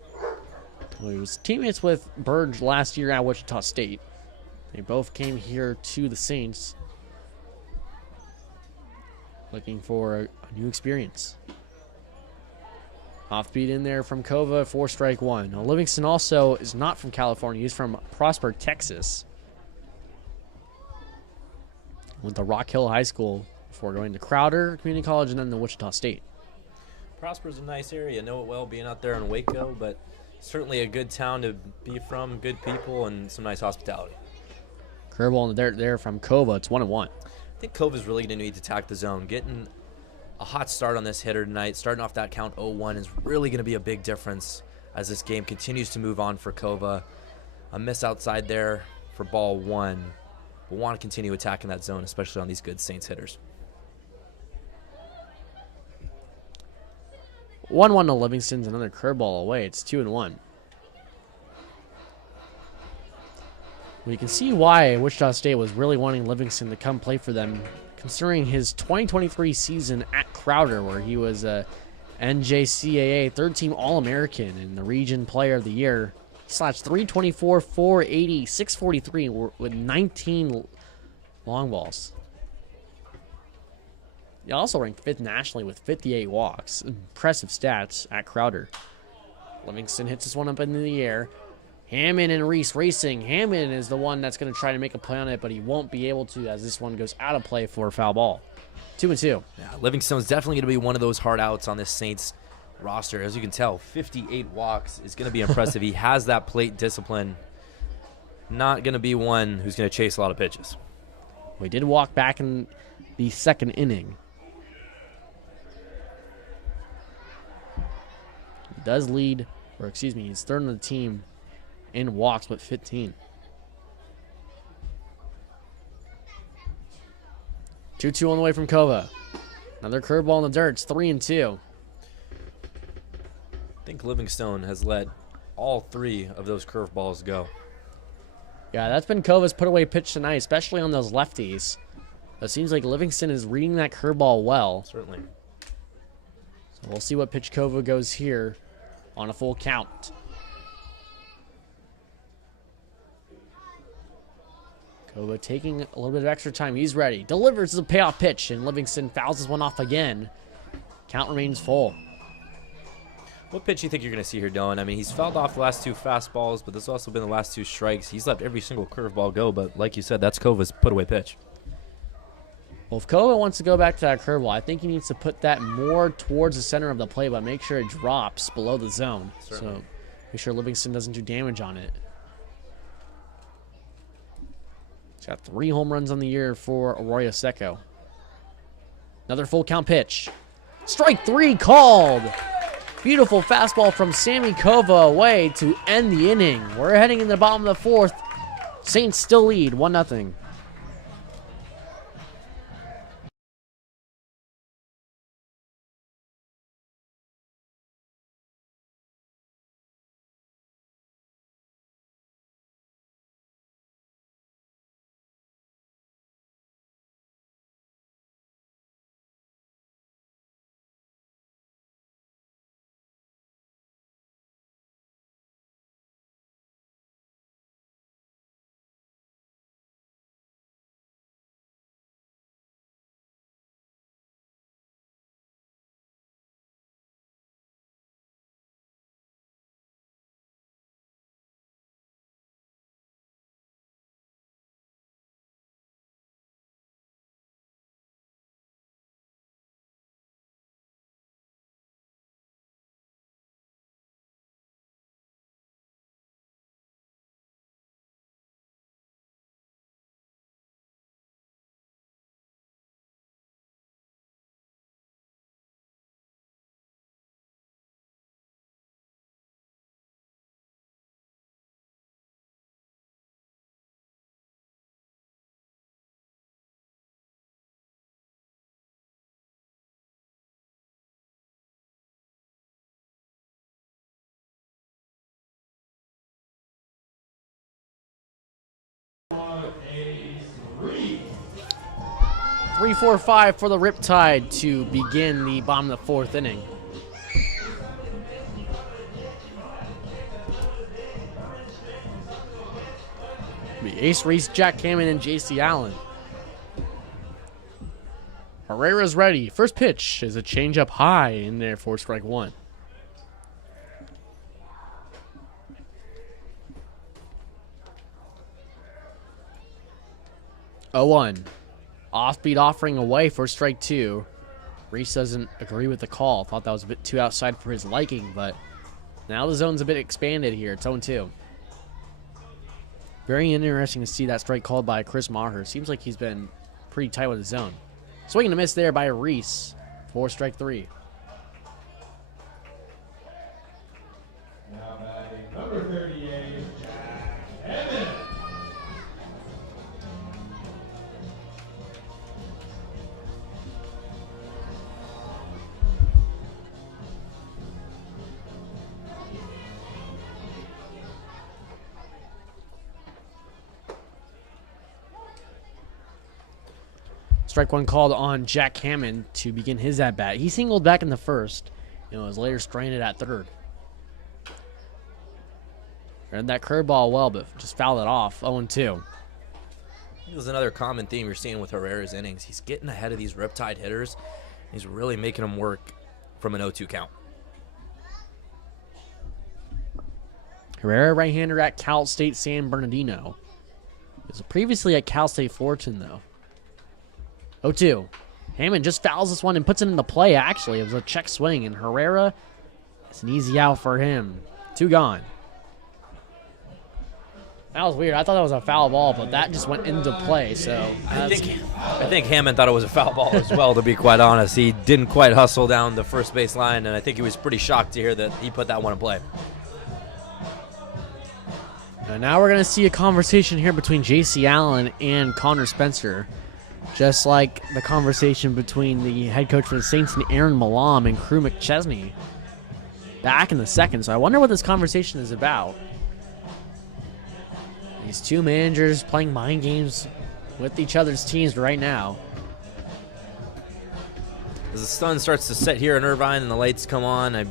who was teammates with Burge last year at Wichita State. They both came here to the Saints looking for a new experience. Offbeat in there from Kova, 4-strike-1. Now, Livingston also is not from California. He's from Prosper, Texas. Went to Rock Hill High School before going to Crowder Community College and then to Wichita State. Prosper's a nice area. Know it well being out there in Waco, but certainly a good town to be from, good people, and some nice hospitality. Curveball in the dirt there from Kova. It's 1-1. I think Kova's really going to need to attack the zone. Getting a hot start on this hitter tonight, starting off that count 0-1 is really going to be a big difference as this game continues to move on for Kova. A miss outside there for ball 1. We'll want to continue attacking that zone, especially on these good Saints hitters. 1-1 to Livingston's another curveball away. It's 2-1. We can see why Wichita State was really wanting Livingston to come play for them, considering his 2023 season at Crowder, where he was a NJCAA third-team All-American and the Region Player of the Year. He slashed 324, 480, 643 with 19 long balls. He also ranked 5th nationally with 58 walks. Impressive stats at Crowder. Livingston hits this one up into the air. Hammond and Reese racing. Hammond is the one that's going to try to make a play on it, but he won't be able to as this one goes out of play for a foul ball. 2-2. Yeah, Livingston's definitely going to be one of those hard outs on this Saints roster. As you can tell, 58 walks is going to be impressive. He has that plate discipline. Not going to be one who's going to chase a lot of pitches. We did walk back in the second inning. He does lead, or excuse me, he's third on the team in walks with 15. 2-2 on the way from Kova. Another curveball in the dirt. It's 3-2. I think Livingstone has let all 3 of those curveballs go. Yeah, that's been Kova's put away pitch tonight, especially on those lefties. It seems like Livingston is reading that curveball well. Certainly. So we'll see what pitch Kova goes here on a full count. Kova taking a little bit of extra time. He's ready. Delivers the payoff pitch, and Livingston fouls this one off again. Count remains full. What pitch do you think you're going to see here, Dylan? I mean, he's fouled off the last 2 fastballs, but this has also been the last 2 strikes. He's let every single curveball go, but like you said, that's Kova's put-away pitch. Well, if Kova wants to go back to that curveball, I think he needs to put that more towards the center of the plate, but make sure it drops below the zone. Certainly. So make sure Livingston doesn't do damage on it. He's got 3 home runs on the year for Arroyo Seco. Another full count pitch. Strike 3 called. Beautiful fastball from Sammy Kova away to end the inning. We're heading in the bottom of the fourth. Saints still lead 1-0. A 3. 3-4-5 for the Riptide to begin the bottom of the fourth inning. The Ace Reese, Jack Hammond, and J.C. Allen. Herrera's ready. First pitch is a changeup high in there for strike one. Oh, 1. Offbeat offering away for strike two. Reese doesn't agree with the call. Thought that was a bit too outside for his liking, but now the zone's a bit expanded here. It's 0-2. Very interesting to see that strike called by Chris Maher. Seems like he's been pretty tight with the zone. Swing and a miss there by Reese for strike three. Now batting number 38, Jack Hammond. Strike one called on Jack Hammond to begin his at-bat. He singled back in the first and was later stranded at third. Read that curveball well, but just fouled it off. 0-2. This is another common theme you're seeing with Herrera's innings. He's getting ahead of these Riptide hitters. He's really making them work from an 0-2 count. Herrera, right-hander at Cal State San Bernardino. He was previously at Cal State Fullerton, though. 0-2. Hammond just fouls this one and puts it into play, actually. It was a check swing, and Herrera, it's an easy out for him. 2 gone. That was weird. I thought that was a foul ball, but that just went into play, so. I think Hammond thought it was a foul ball as well, to be quite honest. He didn't quite hustle down the first base line, and I think he was pretty shocked to hear that he put that one in play. And now we're going to see a conversation here between J.C. Allen and Connor Spencer. Just like the conversation between the head coach for the Saints and Aaron Malam and Crew McChesney back in the second. So I wonder what this conversation is about. These two managers playing mind games with each other's teams right now. As the sun starts to set here in Irvine and the lights come on, I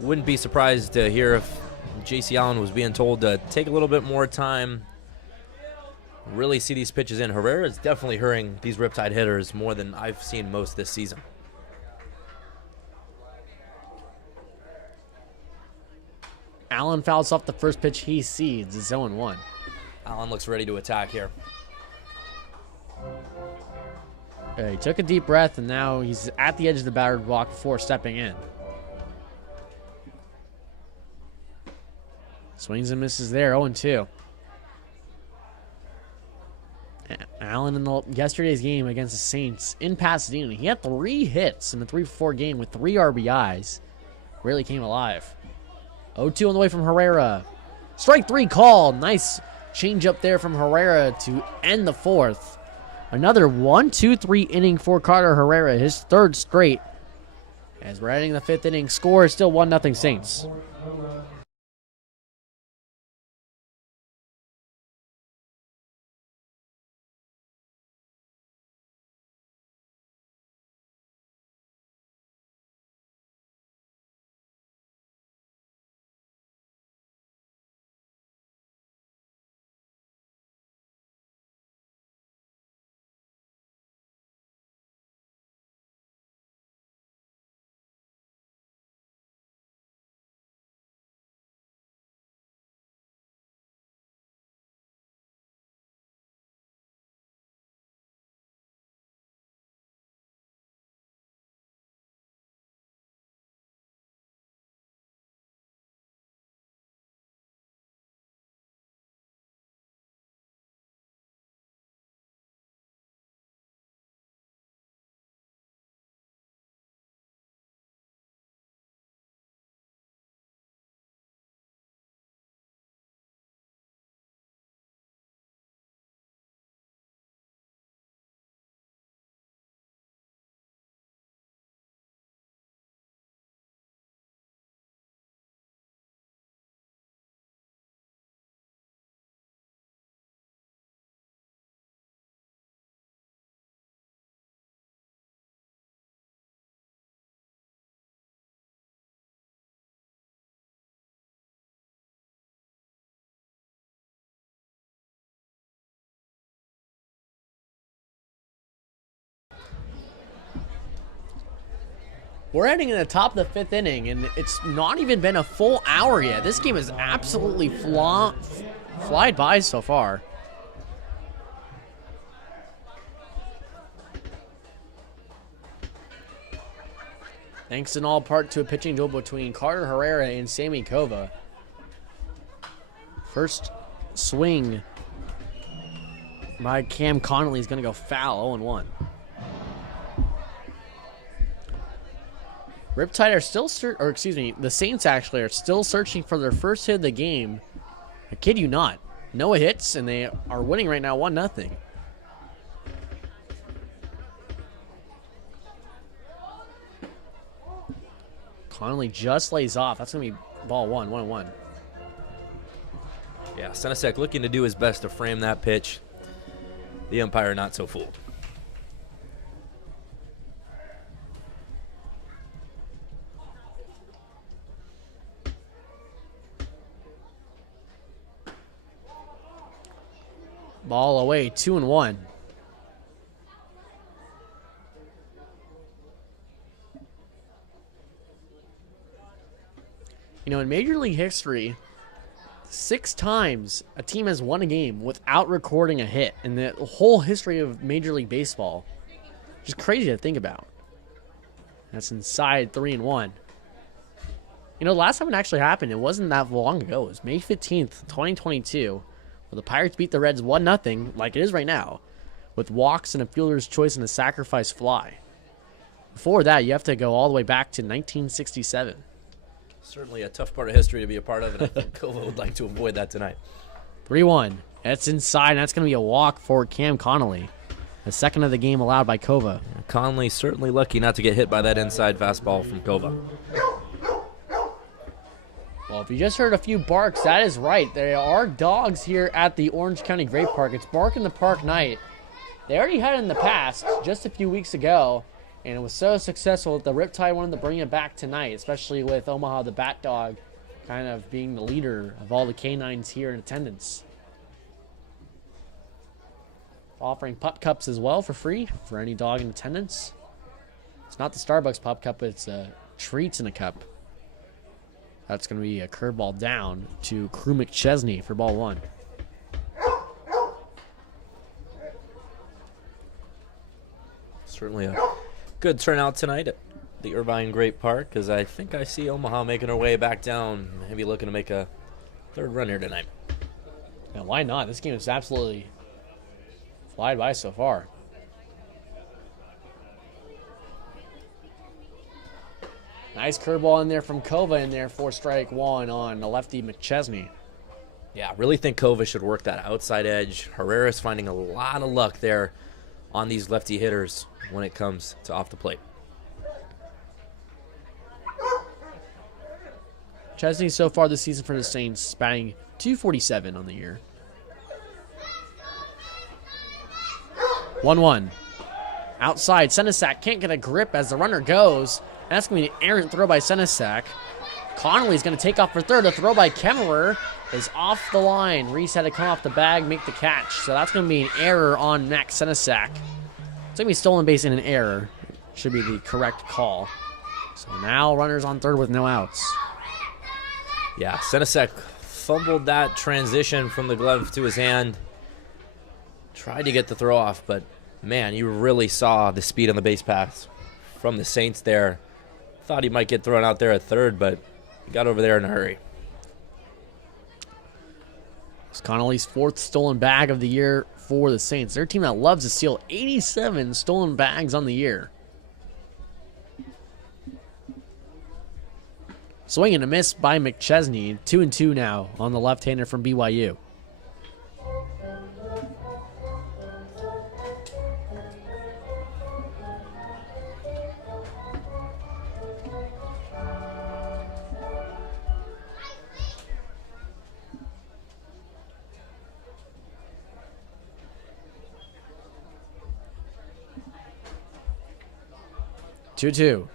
wouldn't be surprised to hear if J.C. Allen was being told to take a little bit more time, really see these pitches in. Herrera is definitely hurting these Riptide hitters more than I've seen most this season. Allen fouls off the first pitch he seeds. It's 0-1. Allen looks ready to attack here. He took a deep breath, and now he's at the edge of the batter's block before stepping in. Swings and misses there, 0-2. Allen in yesterday's game against the Saints in Pasadena, he had 3 hits in the 3-4 game with 3 RBIs. really came alive. 0-2 on the way from Herrera. Strike 3 call. Nice change up there from Herrera to end the 4th. Another 1-2-3 inning for Carter Herrera, his 3rd straight. As we're ending the 5th inning, score is still 1-0 Saints. We're heading in the top of the 5th inning, and it's not even been a full hour yet. This game has absolutely flied by so far. Thanks in all part to a pitching duel between Carter Herrera and Sammy Kova. First swing by Cam Connolly is going to go foul, 0-1. Riptide are still the Saints actually are still searching for their first hit of the game. I kid you not. No hits, and they are winning right now 1-0. Connolly just lays off. That's going to be ball 1-1. Yeah, Senesek looking to do his best to frame that pitch. The umpire not so fooled. Ball away, 2-1. You know, in Major League history, 6 times a team has won a game without recording a hit in the whole history of Major League Baseball. Just crazy to think about. That's inside 3-1. You know, the last time it actually happened, it wasn't that long ago. It was May 15th, 2022. Well, the Pirates beat the Reds 1-0, like it is right now, with walks and a fielder's choice and a sacrifice fly. Before that, you have to go all the way back to 1967. Certainly a tough part of history to be a part of, and I think Kova would like to avoid that tonight. 3-1. That's inside, and that's going to be a walk for Cam Connolly. The second of the game allowed by Kova. Conley certainly lucky not to get hit by that inside fastball from Kova. Well, if you just heard a few barks, that is right. There are dogs here at the Orange County Great Park. It's Bark in the Park night. They already had it in the past, just a few weeks ago, and it was so successful that the Riptide wanted to bring it back tonight, especially with Omaha the Bat Dog kind of being the leader of all the canines here in attendance. Offering pup cups as well for free for any dog in attendance. It's not the Starbucks pup cup, it's treats in a cup. That's going to be a curveball down to Crew McChesney for ball 1. Certainly a good turnout tonight at the Irvine Great Park, because I think I see Omaha making her way back down, maybe looking to make a 3rd run here tonight. Yeah, why not? This game is absolutely flied by so far. Nice curveball in there from Kova in there for strike one on the lefty McChesney. Yeah, really think Kova should work that outside edge. Herrera's finding a lot of luck there on these lefty hitters when it comes to off the plate. Chesney so far this season for the Saints, batting .247 on the year. 1-1. Outside, Senesac can't get a grip as the runner goes. That's going to be an errant throw by Senesac. Connolly's going to take off for third. The throw by Kemmerer is off the line. Reese had to come off the bag, make the catch. So that's going to be an error on Max Senesac. It's going to be stolen base and an error. Should be the correct call. So now runners on third with no outs. Yeah, Senesac fumbled that transition from the glove to his hand. Tried to get the throw off, but man, you really saw the speed on the base pass from the Saints there. Thought he might get thrown out there at third, but he got over there in a hurry. It's Connolly's fourth stolen bag of the year for the Saints. They're a team that loves to steal. 87 stolen bags on the year. Swing and a miss by McChesney. 2-2 now on the left-hander from BYU. Two.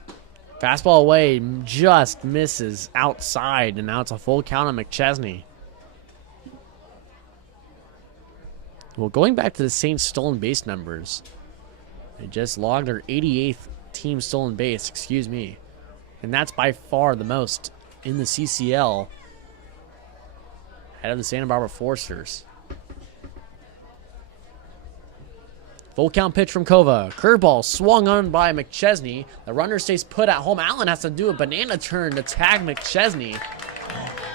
Fastball away, just misses outside, and now it's a full count on McChesney. Well, going back to the Saints' stolen base numbers, they just logged their 88th team stolen base, and that's by far the most in the CCL, ahead of the Santa Barbara Foresters. Full count pitch from Kova. Curveball swung on by McChesney. The runner stays put at home. Allen has to do a banana turn to tag McChesney.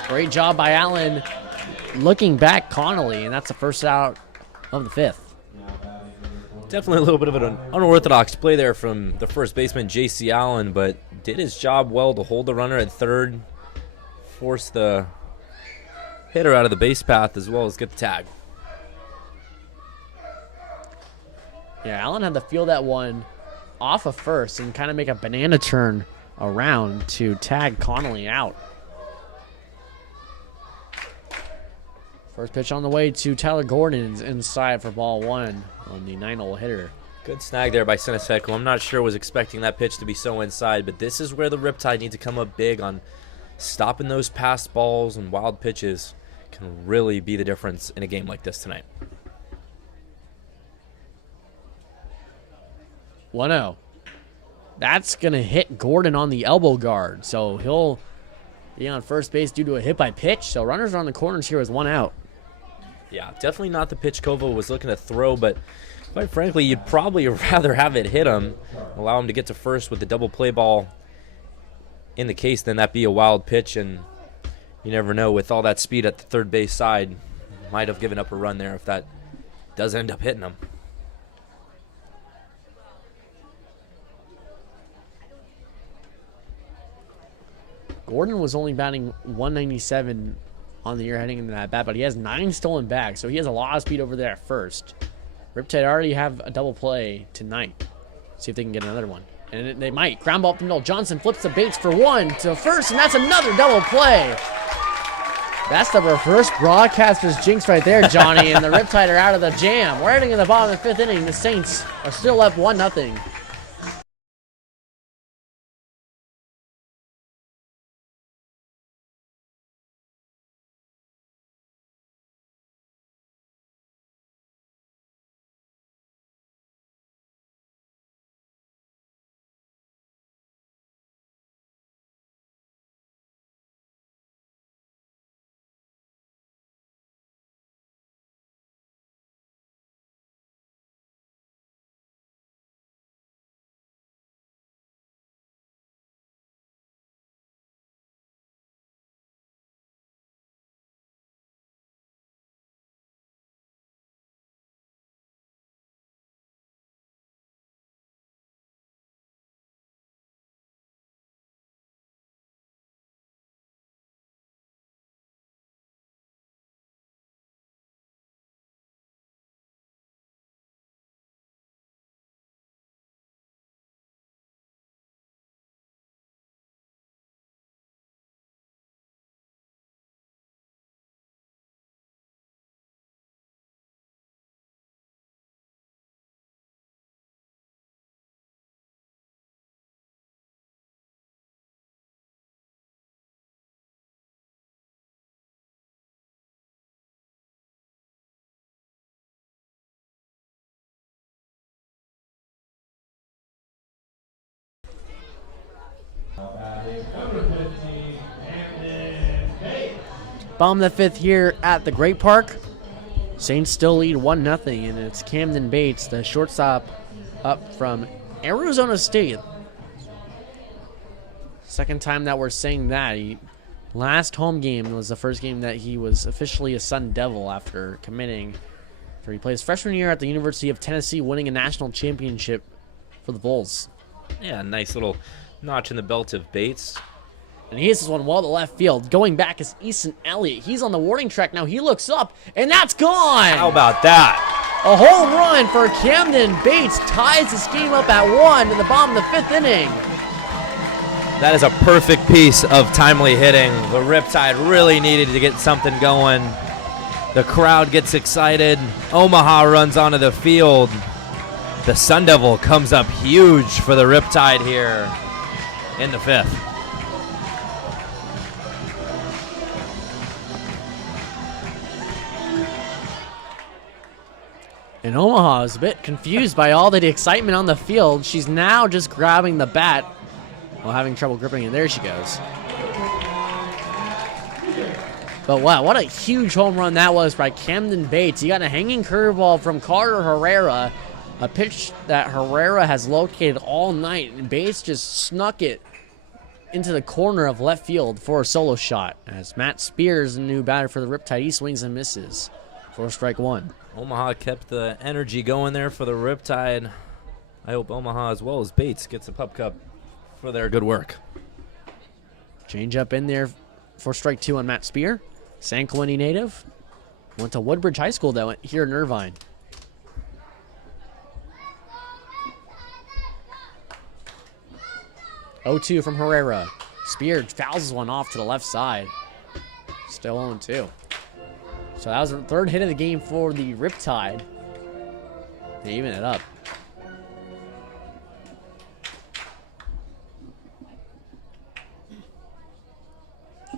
Great job by Allen looking back Connolly, and that's the first out of the fifth. Definitely a little bit of an unorthodox play there from the first baseman, J.C. Allen, but did his job well to hold the runner at third, force the hitter out of the base path, as well as get the tag. Yeah, Allen had to feel that one off of first and kind of make a banana turn around to tag Connolly out. First pitch on the way to Tyler Gordon inside for ball one on the 9-hole hitter. Good snag there by Senesac, who I'm not sure was expecting that pitch to be so inside, but this is where the Riptide need to come up big on stopping those pass balls and wild pitches. Can really be the difference in a game like this tonight. 1-0. That's going to hit Gordon on the elbow guard, so he'll be on first base due to a hit by pitch. So runners are on the corners here with one out. Yeah, definitely not the pitch Kova was looking to throw, but quite frankly, you'd probably rather have it hit him, allow him to get to first with the double play ball in the case than that be a wild pitch. And you never know, with all that speed at the third base side, might have given up a run there if that does end up hitting him. Gordon was only batting 197 on the year heading into that bat, but he has 9 stolen bags, so he has a lot of speed over there at first. Riptide already have a double play tonight. See if they can get another one. And they might. Ground ball up the middle. Johnson flips the baits for one to first, and that's another double play. That's the reverse broadcaster's jinx right there, Johnny, and the Riptide are out of the jam. We're heading in the bottom of the 5th inning. The Saints are still up 1-0. Bottom of the 5th here at the Great Park. Saints still lead 1-0, and it's Camden Bates, the shortstop, up from Arizona State. Second time that we're saying that. Last home game was the first game that he was officially a Sun Devil after committing. He played his freshman year at the University of Tennessee, winning a national championship for the Bulls. Yeah, nice little notch in the belt of Bates. And he hits this one well to left field. Going back is Easton Elliott. He's on the warning track now. He looks up, and that's gone. How about that? A home run for Camden Bates ties this game up at 1 in the bottom of the 5th inning. That is a perfect piece of timely hitting. The Riptide really needed to get something going. The crowd gets excited. Omaha runs onto the field. The Sun Devil comes up huge for the Riptide here in the 5th. And Omaha is a bit confused by all the excitement on the field. She's now just grabbing the bat while having trouble gripping it. There she goes. But wow, what a huge home run that was by Camden Bates. He got a hanging curveball from Carter Herrera, a pitch that Herrera has located all night, and Bates just snuck it into the corner of left field for a solo shot. As Matt Spears, the new batter for the Riptide, he swings and misses for strike 1. Omaha kept the energy going there for the Riptide. I hope Omaha, as well as Bates, gets a Pup Cup for their good work. Change up in there for strike 2 on Matt Spear. San Clemente native. Went to Woodbridge High School, though, here in Irvine. Oh-2 from Herrera. Spear fouls one off to the left side. Still 0-2. So that was the third hit of the game for the Riptide. They even it up.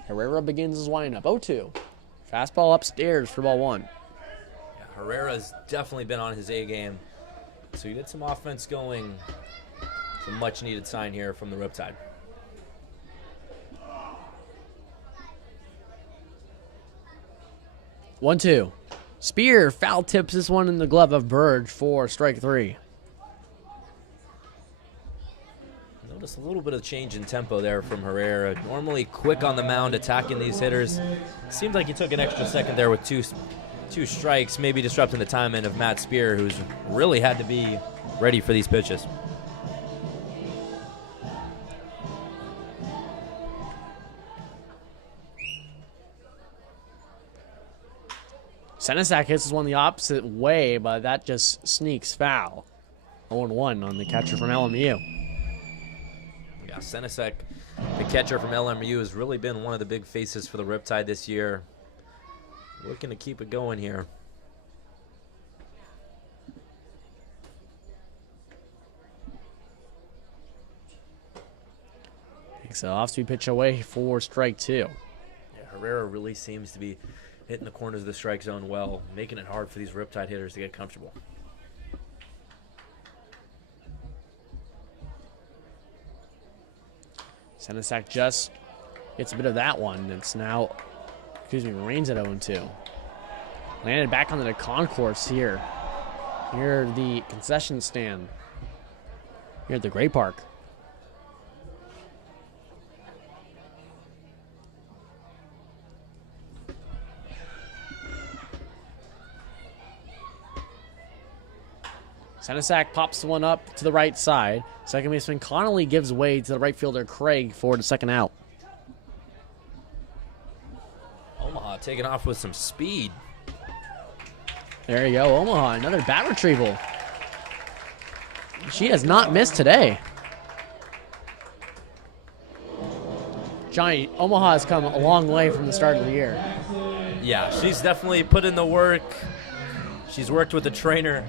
Herrera begins his windup. 0-2. Fastball upstairs for ball 1. Yeah, Herrera's definitely been on his A game. So you get some offense going. It's a much needed sign here from the Riptide. One, two. Spear foul tips this one in the glove of Burge for strike 3. Notice a little bit of change in tempo there from Herrera. Normally quick on the mound, attacking these hitters. Seems like he took an extra second there with two strikes, maybe disrupting the timing of Matt Spear, who's really had to be ready for these pitches. Senesac hits this one the opposite way, but that just sneaks foul. 0-1 on the catcher from LMU. Yeah, Senesek, the catcher from LMU, has really been one of the big faces for the Riptide this year. Looking to keep it going here. Takes an off-speed pitch away for strike 2. Yeah, Herrera really seems to be hitting the corners of the strike zone well, making it hard for these Riptide hitters to get comfortable. Senesac just gets a bit of that one. It's now, remains at 0-2. Landed back onto the concourse here. Here the concession stand. Here at the Great Park. Senesac pops one up to the right side. Second baseman Connolly gives way to the right fielder Craig for the second out. Omaha taking off with some speed. There you go, Omaha, another bat retrieval. She has not missed today. Johnny, Omaha has come a long way from the start of the year. Yeah, she's definitely put in the work. She's worked with the trainer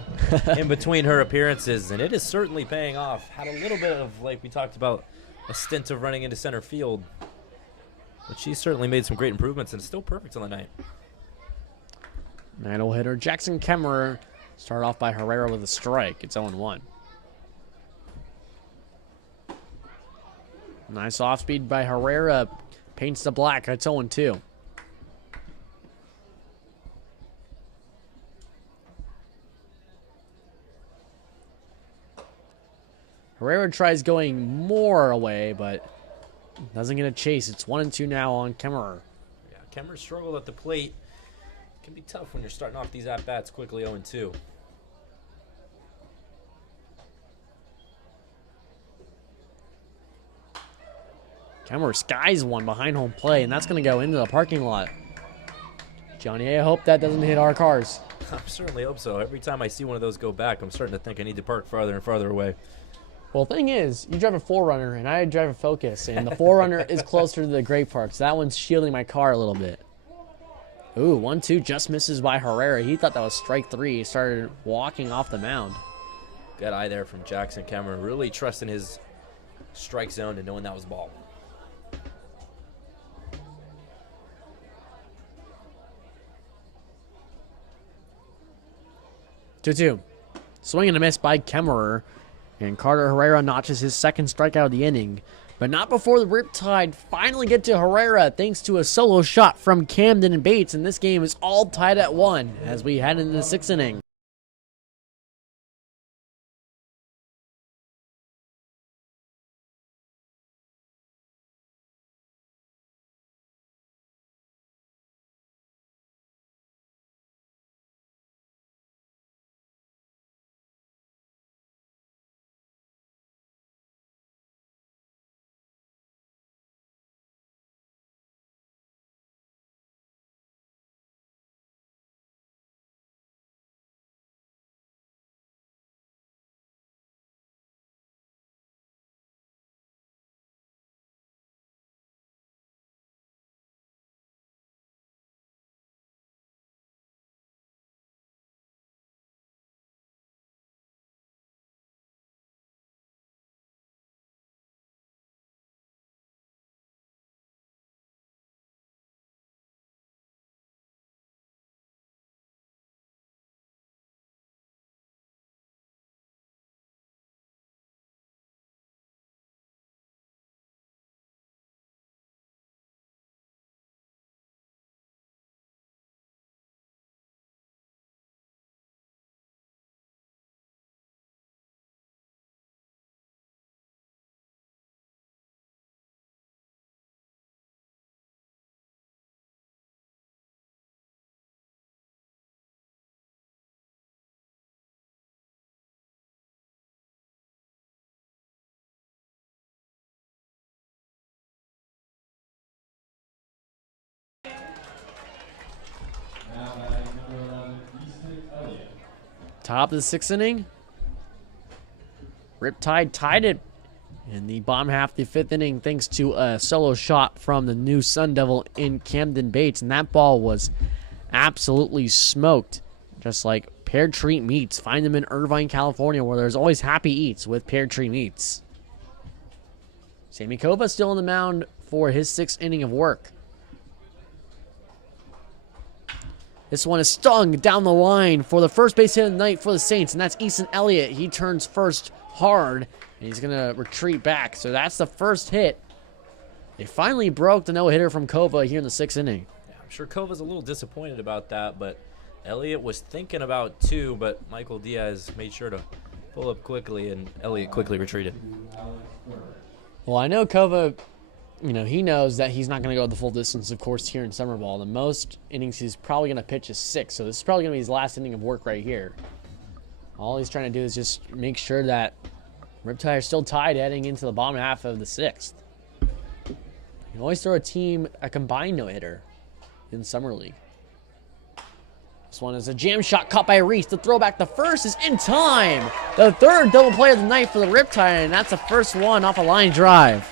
in between her appearances, and it is certainly paying off. Had a little bit of, like we talked about, a stint of running into center field. But she's certainly made some great improvements, and it's still perfect on the night. 9-0 hitter Jackson Kemmerer. Start off by Herrera with a strike. It's 0-1. Nice off speed by Herrera. Paints the black. It's 0-2. Herrera tries going more away, but doesn't get a chase. It's 1-2 now on Kemmerer. Yeah, Kemmerer struggled at the plate. Can be tough when you're starting off these at-bats quickly 0-2. Kemmerer skies one behind home plate, and that's going to go into the parking lot. Johnny, I hope that doesn't hit our cars. I certainly hope so. Every time I see one of those go back, I'm starting to think I need to park farther and farther away. Well, the thing is, you drive a 4Runner, and I drive a Focus, and the 4Runner is closer to the Great Park, so that one's shielding my car a little bit. Ooh, 1-2 just misses by Herrera. He thought that was strike 3. He started walking off the mound. Good eye there from Jackson Kemmerer, really trusting his strike zone and knowing that was ball. 2-2. Swing and a miss by Kemmerer. And Carter Herrera notches his second strikeout of the inning. But not before the Riptide finally get to Herrera thanks to a solo shot from Camden and Bates. And this game is all tied at 1 as we head into the 6th inning. Top of the 6th inning. Riptide tied it in the bottom half of the 5th inning thanks to a solo shot from the new Sun Devil in Camden Bates. And that ball was absolutely smoked. Just like Pear Tree Meats. Find them in Irvine, California, where there's always happy eats with Pear Tree Meats. Sammy Kova still on the mound for his 6th inning of work. This one is stung down the line for the first base hit of the night for the Saints, and that's Easton Elliott. He turns first hard, and he's going to retreat back. So that's the first hit. They finally broke the no-hitter from Kova here in the 6th inning. Yeah, I'm sure Kova's a little disappointed about that, but Elliott was thinking about 2, but Michael Diaz made sure to pull up quickly, and Elliott quickly retreated. Well, I know Kova, he knows that he's not going to go the full distance, of course, here in summer ball. The most innings he's probably going to pitch is 6, so this is probably going to be his last inning of work right here. All he's trying to do is just make sure that Riptide are still tied heading into the bottom half of the 6th. You can always throw a combined no-hitter in Summer League. This one is a jam shot caught by Reese. The throwback to first is in time. The third double play of the night for the Riptide, and that's the first one off a line drive.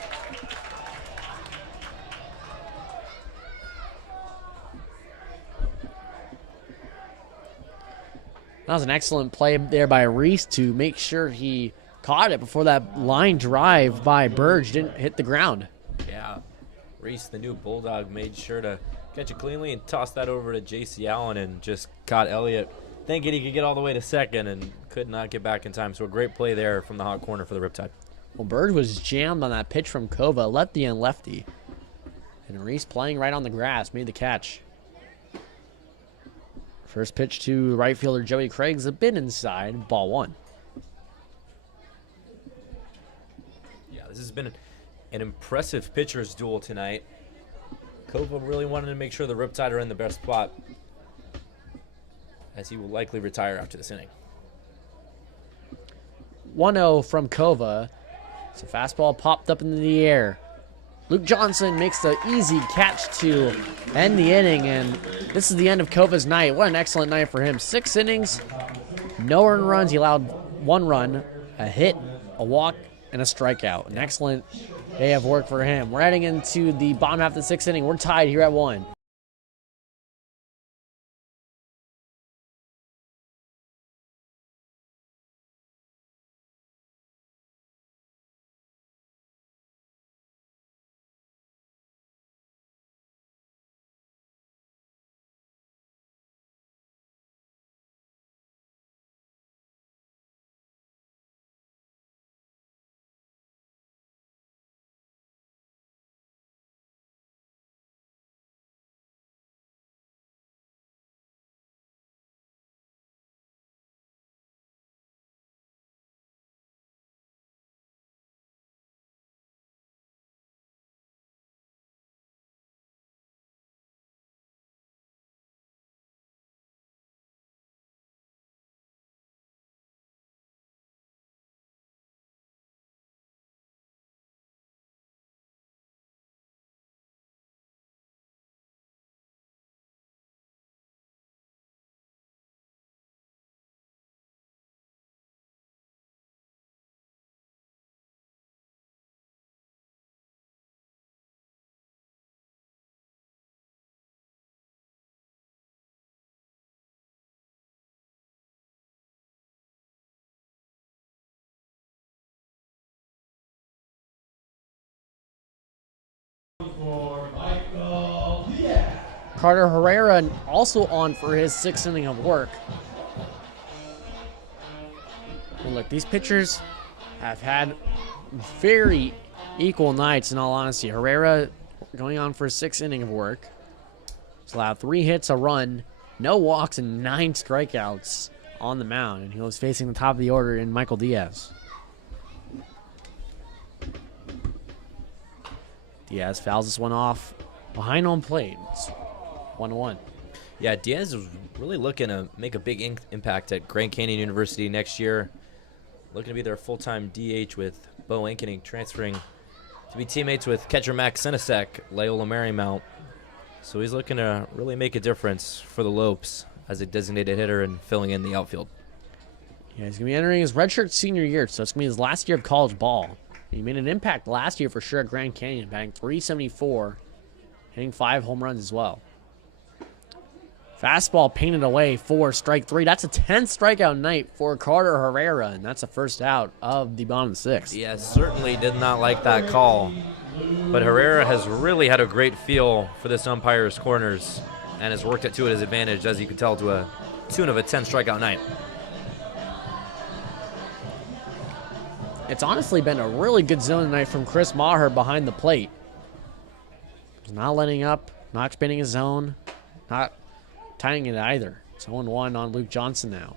That was an excellent play there by Reese to make sure he caught it before that line drive by Burge didn't hit the ground. Yeah, Reese, the new Bulldog, made sure to catch it cleanly and toss that over to J.C. Allen and just caught Elliott thinking he could get all the way to second and could not get back in time. So a great play there from the hot corner for the Riptide. Well, Burge was jammed on that pitch from Kova, lefty and lefty. And Reese playing right on the grass made the catch. First pitch to right fielder Joey Craig's a bit inside, ball 1. been an impressive pitcher's duel tonight. Kova really wanted to make sure the Riptide are in the best spot, as he will likely retire after this inning. 1-0 from Kova. So fastball popped up into the air. Luke Johnson makes the easy catch to end the inning, and this is the end of Kova's night. What an excellent night for him. 6 innings, no earned runs. He allowed 1 run, a hit, a walk, and a strikeout. An excellent day of work for him. We're heading into the bottom half of the 6th inning. We're tied here at 1. For Michael Diaz. Carter Herrera also on for his 6th inning of work. And look, these pitchers have had very equal nights, in all honesty. Herrera going on for his 6th inning of work. He's allowed 3 hits, a run, no walks, and 9 strikeouts on the mound. And he was facing the top of the order in Michael Diaz. Diaz fouls this one off behind home plate. It's 1-1. Yeah, Diaz is really looking to make a big impact at Grand Canyon University next year. Looking to be their full-time DH, with Bo Ankening transferring to be teammates with catcher Max Sinisek, Loyola Marymount. So he's looking to really make a difference for the Lopes as a designated hitter and filling in the outfield. Yeah, he's going to be entering his redshirt senior year, so it's going to be his last year of college ball. He made an impact last year for sure at Grand Canyon, batting .374, hitting 5 home runs as well. Fastball painted away for strike 3. That's a 10th strikeout night for Carter Herrera, and that's the first out of the bottom of the 6th. Yeah, certainly did not like that call. But Herrera has really had a great feel for this umpire's corners and has worked it to his advantage, as you can tell, to a tune of a 10 strikeout night. It's honestly been a really good zone tonight from Chris Maher behind the plate. He's not letting up, not expanding his zone, not tying it either. It's 0-1 on Luke Johnson now.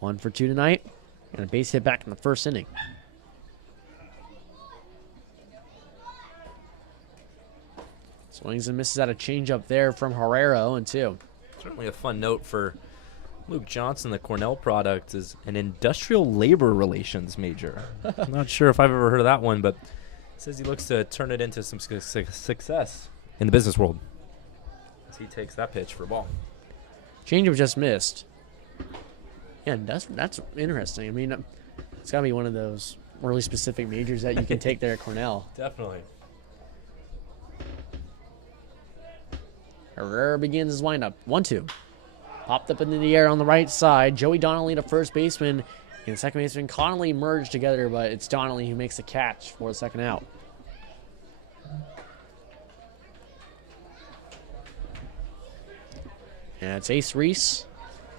1 for 2 tonight, and a base hit back in the 1st inning. Swings and misses at a changeup there from Herrera, 0-2. Certainly a fun note for Luke Johnson, the Cornell product, is an industrial labor relations major. I'm not sure if I've ever heard of that one, but says he looks to turn it into some success in the business world as he takes that pitch for a ball. Changeup just missed. Yeah, that's interesting. I mean, it's got to be one of those really specific majors that you can take there at Cornell. Definitely. Herrera begins his windup. 1-2. Popped up into the air on the right side. Joey Donnelly to first baseman, and second baseman Connolly merged together, but it's Donnelly who makes the catch for the second out. And it's Ace Reese,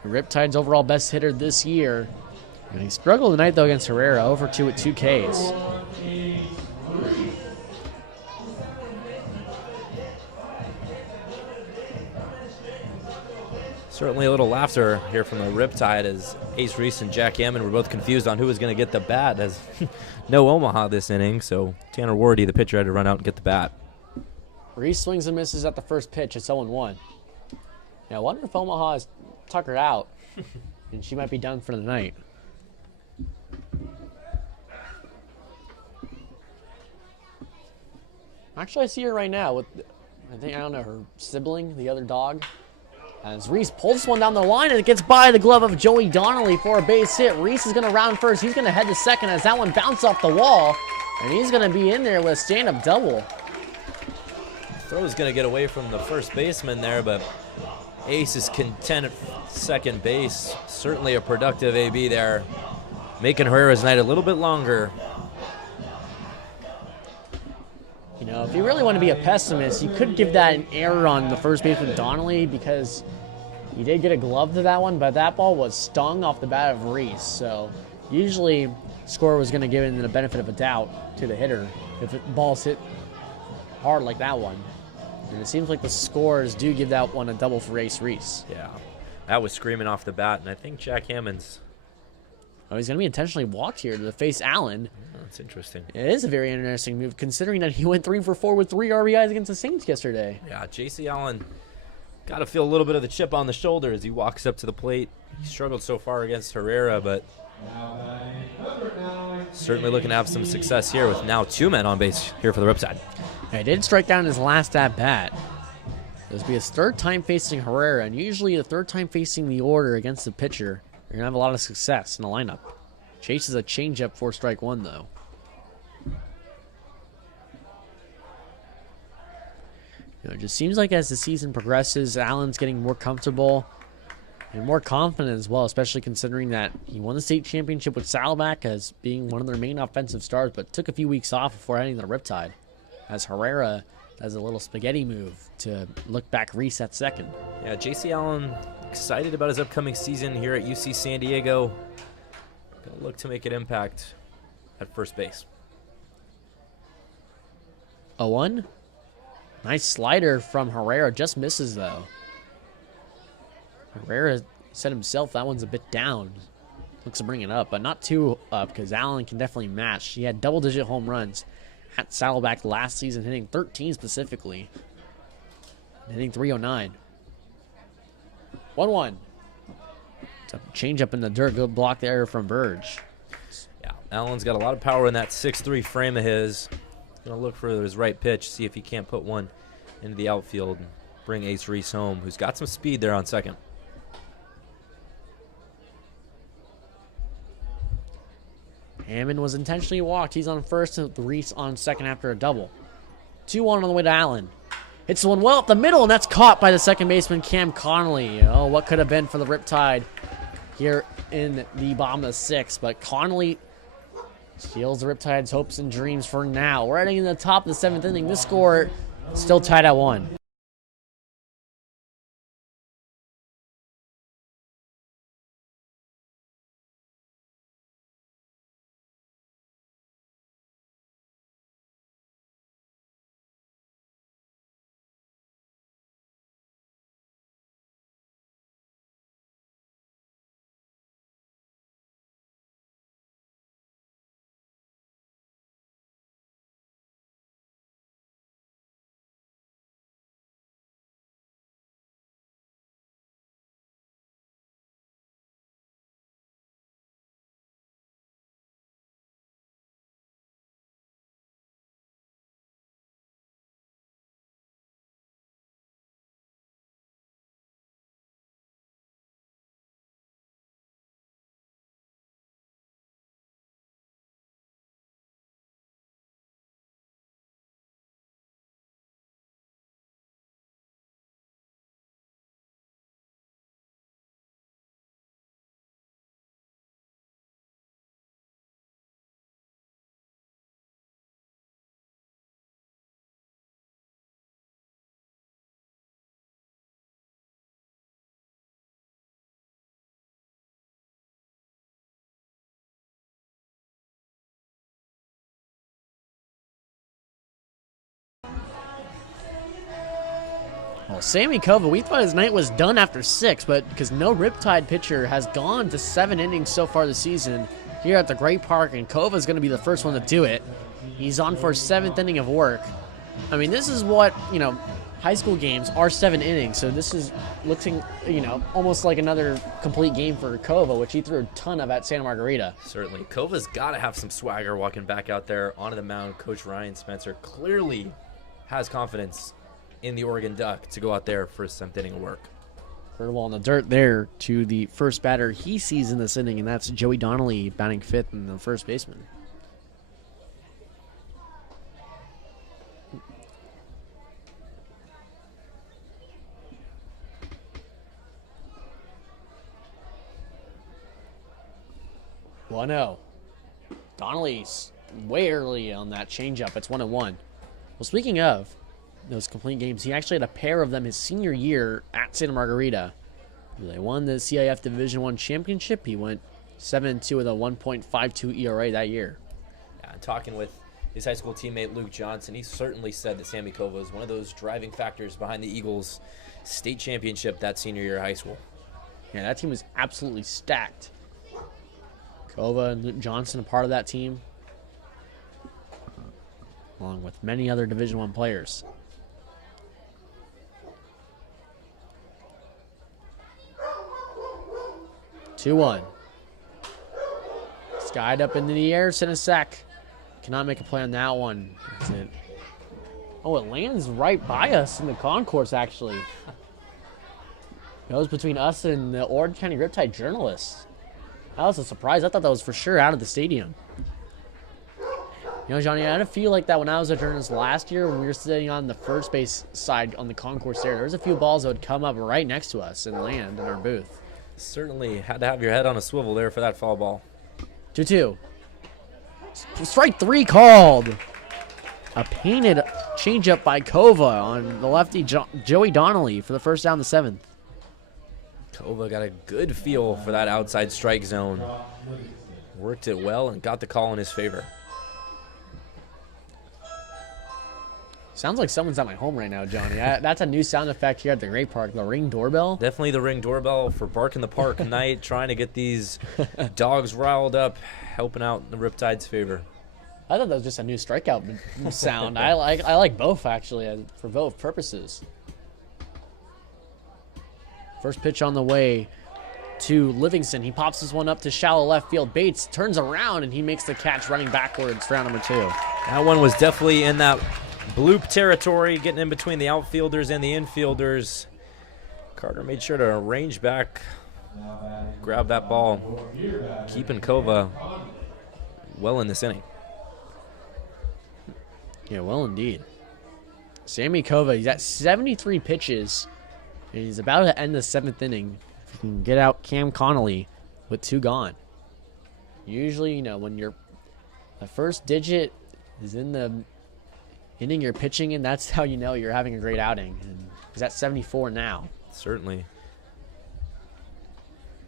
the Riptide's overall best hitter this year. And he struggled tonight, though, against Herrera, over 2 with 2 Ks. Certainly a little laughter here from the Riptide as Ace Reese and Jack Hammond were both confused on who was going to get the bat, as no Omaha this inning, so Tanner Wardy, the pitcher, had to run out and get the bat. Reese swings and misses at the first pitch. It's 0-1. Now, I wonder if Omaha is tuckered out, and she might be done for the night. Actually, I see her right now with, I don't know, her sibling, the other dog. As Reese pulls one down the line, and it gets by the glove of Joey Donnelly for a base hit. Reese is going to round first. He's going to head to second as that one bounced off the wall, and he's going to be in there with a stand-up double. Throw's going to get away from the first baseman there, but Ace is content at second base. Certainly a productive AB there, making Herrera's night a little bit longer. You know, if you really want to be a pessimist, you could give that an error on the first baseman Donnelly because he did get a glove to that one, but that ball was stung off the bat of Reese. So usually scorer was going to give it the benefit of a doubt to the hitter if the ball's hit hard like that one. And it seems like the scorers do give that one a double for Ace Reese. Yeah, that was screaming off the bat, and I think Jack Hammond's... Oh, he's going to be intentionally walked here to face Allen. That's interesting. It is a very interesting move, considering that he went 3 for 4 with 3 RBIs against the Saints yesterday. Yeah, J.C. Allen got to feel a little bit of the chip on the shoulder as he walks up to the plate. He struggled so far against Herrera, but certainly looking to have some success here with now 2 men on base here for the Riptide. He did strike down his last at-bat. This will be his 3rd time facing Herrera, and usually the 3rd time facing the order against the pitcher, you're going to have a lot of success in the lineup. Chases a changeup for strike 1, though. You know, it just seems like as the season progresses, Allen's getting more comfortable and more confident as well, especially considering that he won the state championship with Saddleback as being one of their main offensive stars, but took a few weeks off before heading to the Riptide, as Herrera does a little spaghetti move to look back Reese at second. Yeah, J.C. Allen excited about his upcoming season here at UC San Diego. Gonna look to make an impact at first base. 0-1. Nice slider from Herrera. Just misses, though. Herrera said himself that one's a bit down. Looks to bring it up, but not too up because Allen can definitely match. He had double-digit home runs at Saddleback last season, hitting 13 specifically. Hitting 309. 1-1. It's a change-up in the dirt. Good block there from Burge. Yeah, Allen's got a lot of power in that 6'3" frame of his. Going to look for his right pitch, see if he can't put one into the outfield and bring Ace Reese home, who's got some speed there on second. Hammond was intentionally walked. He's on first and Reese on second after a double. 2-1 on the way to Allen. Hits the one well up the middle, and that's caught by the second baseman, Cam Connolly. Oh, what could have been for the Riptide here in the bottom of the 6th, but Connolly steals the Riptide's hopes and dreams for now. We're heading in the top of the 7th inning. This score still tied at 1. Well, Sammy Kova, we thought his night was done after 6, but because no Riptide pitcher has gone to 7 innings so far this season here at the Great Park, and Kova's going to be the first one to do it. He's on for his 7th inning of work. I mean, this is what, high school games are 7 innings, so this is looking, almost like another complete game for Kova, which he threw a ton of at Santa Margarita. Certainly. Kova's got to have some swagger walking back out there onto the mound. Coach Ryan Spencer clearly has confidence in the Oregon Duck to go out there for his 7th inning of work. Curveball in the dirt there to the first batter he sees in this inning, and that's Joey Donnelly batting 5th and the first baseman. One 0. Donnelly's way early on that changeup. It's 1-1. Well, speaking of those complete games, he actually had a pair of them his senior year at Santa Margarita. They won the CIF Division I championship. He went 7-2 with a 1.52 ERA that year. Yeah, talking with his high school teammate Luke Johnson, he certainly said that Sammy Kova was one of those driving factors behind the Eagles' state championship that senior year of high school. Yeah, that team was absolutely stacked. Kova and Luke Johnson, a part of that team, along with many other Division I players. Two 1. Skied up into the air, Senesac cannot make a play on that one. That's it. Oh, it lands right by us in the concourse, actually. Goes between us and the Orange County Riptide journalists. That was a surprise. I thought that was for sure out of the stadium. Johnny, I had a feel like that when I was a journalist last year when we were sitting on the first base side on the concourse there. There was a few balls that would come up right next to us and land in our booth. Certainly had to have your head on a swivel there for that foul ball. 2-2. Strike 3 called. A painted changeup by Kova on the lefty Joey Donnelly for the first down, the 7th. Kova got a good feel for that outside strike zone. Worked it well and got the call in his favor. Sounds like someone's at my home right now, Johnny. That's a new sound effect here at the Great Park, the Ring doorbell. Definitely the Ring doorbell for Bark in the Park night, trying to get these dogs riled up, helping out in the Riptide's favor. I thought that was just a new strikeout sound. I like both, actually, for both purposes. First pitch on the way to Livingston. He pops this one up to shallow left field. Bates turns around, and he makes the catch running backwards for round number 2. That one was definitely in that bloop territory, getting in between the outfielders and the infielders. Carter made sure to range back, grab that ball, keeping Kova well in this inning. Yeah, well indeed. Sammy Kova, he's at 73 pitches, and he's about to end the 7th inning. If he can get out Cam Connolly with 2 gone. Usually, when the first digit is in the inning you're pitching in, that's how you know you're having a great outing. And he's at 74 now. Certainly.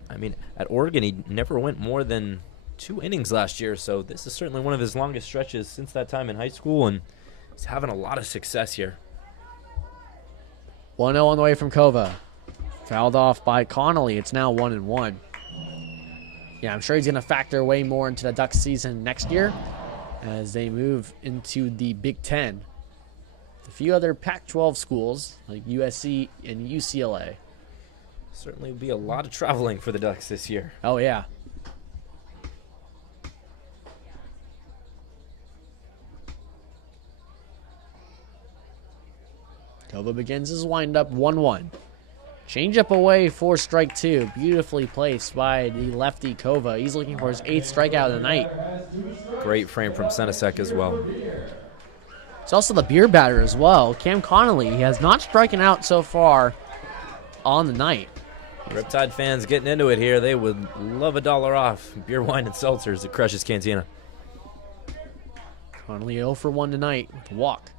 I mean, at Oregon, he never went more than 2 innings last year, so this is certainly one of his longest stretches since that time in high school, and he's having a lot of success here. 1-0 on the way from Kova. Fouled off by Connolly. It's now 1-1. Yeah, I'm sure he's going to factor way more into the Ducks season next year as they move into the Big Ten. A few other Pac-12 schools like USC and UCLA. Certainly will be a lot of traveling for the Ducks this year. Oh, yeah. Kova begins his windup 1-1. Change up away for strike 2. Beautifully placed by the lefty Kova. He's looking for his 8th strikeout of the night. Great frame from Senesek as well. It's also the beer batter as well. Cam Connolly, he has not striken out so far on the night. Riptide fans getting into it here. They would love $1 off beer, wine, and seltzers at Crush's Cantina. Connolly 0 for 1 tonight with a walk.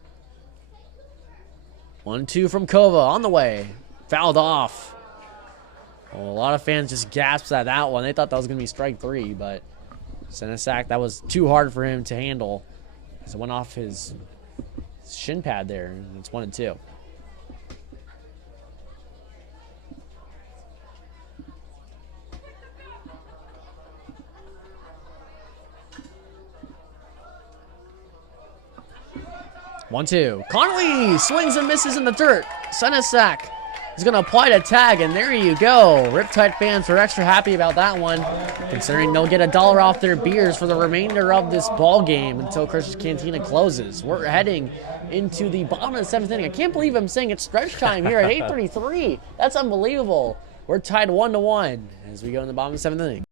1-2 from Kova on the way. Fouled off. Well, a lot of fans just gasped at that one. They thought that was going to be strike 3, but Senesac, that was too hard for him to handle as it went off his shin pad there, and it's 1-2. 1-2. Connolly swings and misses in the dirt. Senesac is going to apply to tag, and there you go. Riptide fans are extra happy about that one, considering they'll get $1 off their beers for the remainder of this ball game until Chris's Cantina closes. We're heading into the bottom of the 7th inning. I can't believe I'm saying it's stretch time here at 8:33. That's unbelievable. We're tied 1-1 as we go in the bottom of the 7th inning.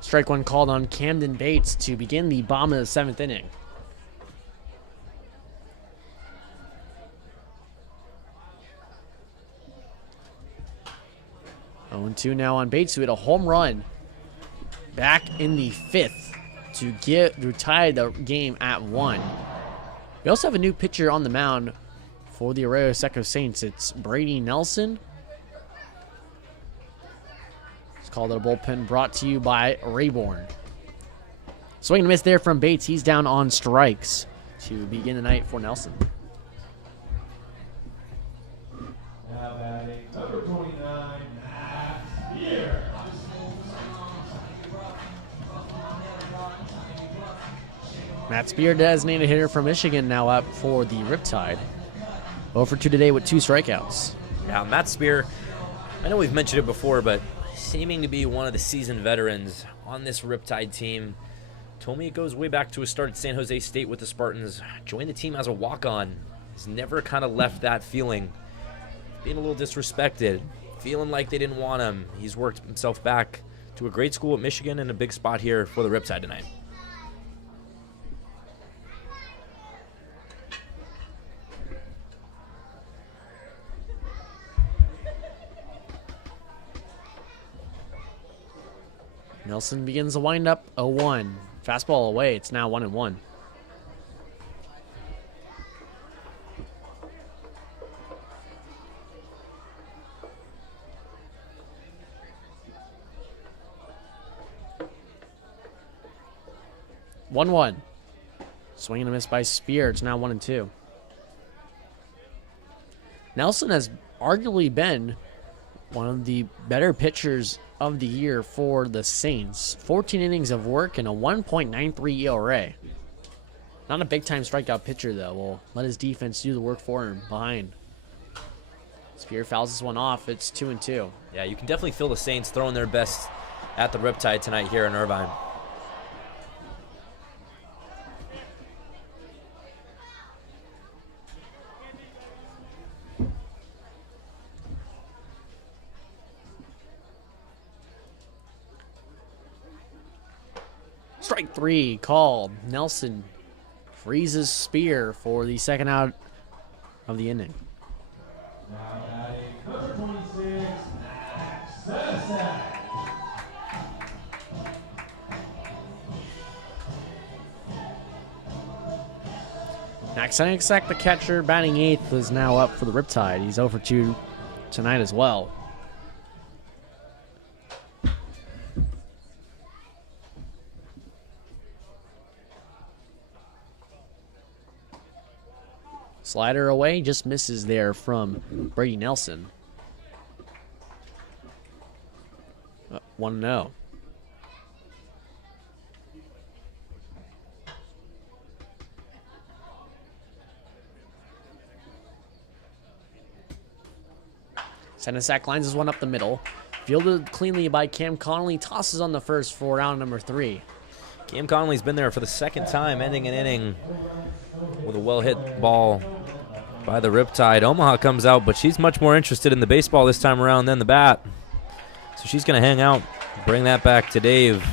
Strike one called on Camden Bates to begin the bottom of the 7th inning. Oh, 0-2 now on Bates, who hit a home run back in the 5th to tie the game at 1. We also have a new pitcher on the mound for the Arroyo Seco Saints. It's Brady Nelson. Called it a bullpen, brought to you by Rayborn. Swing and miss there from Bates. He's down on strikes to begin the night for Nelson. Now batting number 29, Matt Spear. Matt Spear, designated hitter from Michigan, now up for the Riptide. 0 for 2 today with 2 strikeouts. Yeah, Matt Spear, I know we've mentioned it before, but seeming to be one of the seasoned veterans on this Riptide team. Told me it goes way back to his start at San Jose State with the Spartans. Joined the team as a walk-on. He's never kind of left that feeling. Being a little disrespected. Feeling like they didn't want him. He's worked himself back to a great school at Michigan and a big spot here for the Riptide tonight. Nelson begins the windup, 0-1. Fastball away, it's now 1-1. 1-1. Swing and a miss by Spear. It's now 1-2. Nelson has arguably been one of the better pitchers of the year for the Saints. 14 innings of work and a 1.93 ERA. Not a big-time strikeout pitcher, though. We'll let his defense do the work for him behind. Spear fouls this one off. It's 2-2. Yeah, you can definitely feel the Saints throwing their best at the Riptide tonight here in Irvine. Strike 3 called. Nelson freezes Spear for the second out of the inning. Now batting number 26, Max Senesac. Max Senesac, the catcher, batting 8th, is now up for the Riptide. He's 0 for 2 tonight as well. Slider away, just misses there from Brady Nelson. 1-0. Senesac lines this one up the middle. Fielded cleanly by Cam Connolly. Tosses on the first for round number 3. Cam Connolly's been there for the second time, ending an inning with a well-hit ball by the Riptide. Omaha comes out, but she's much more interested in the baseball this time around than the bat. So she's going to hang out, bring that back to Dave.